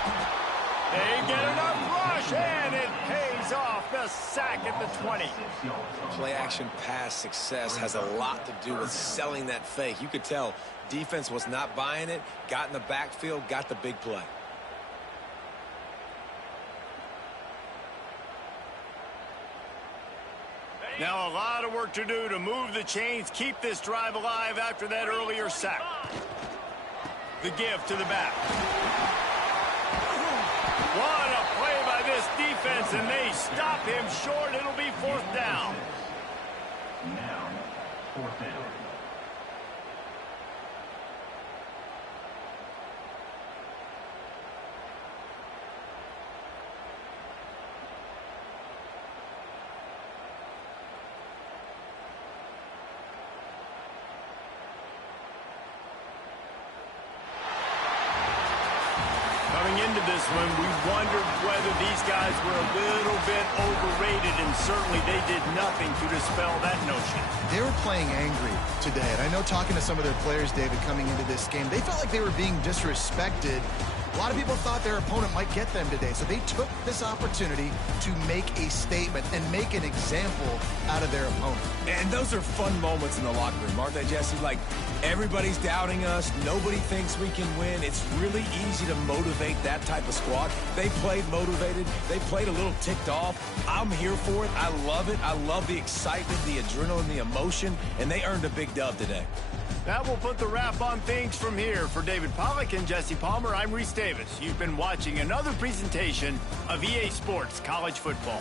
They get enough rush, and it pays off. The sack at the 20. Play action pass success has a lot to do with selling that fake. You could tell defense was not buying it, got in the backfield, got the big play. Now a lot of work to do to move the chains, keep this drive alive after that earlier sack. The give to the back. What a play by this defense, and they stop him short. It'll be fourth down. Now, fourth down. Into this one, we wondered whether these guys were a little bit overrated, and certainly they did nothing to dispel that notion. They were playing angry today, and I know talking to some of their players, David, coming into this game, they felt like they were being disrespected. A lot of people thought their opponent might get them today, so they took this opportunity to make a statement and make an example out of their opponent. And those are fun moments in the locker room, aren't they, Jesse? Like, everybody's doubting us. Nobody thinks we can win. It's really easy to motivate that type of squad. They played motivated. They played a little ticked off. I'm here for it. I love it. I love the excitement, the adrenaline, the emotion, and they earned a big dub today. That will put the wrap on things from here. For David Pollack and Jesse Palmer, I'm Reese Davis. You've been watching another presentation of EA Sports College Football.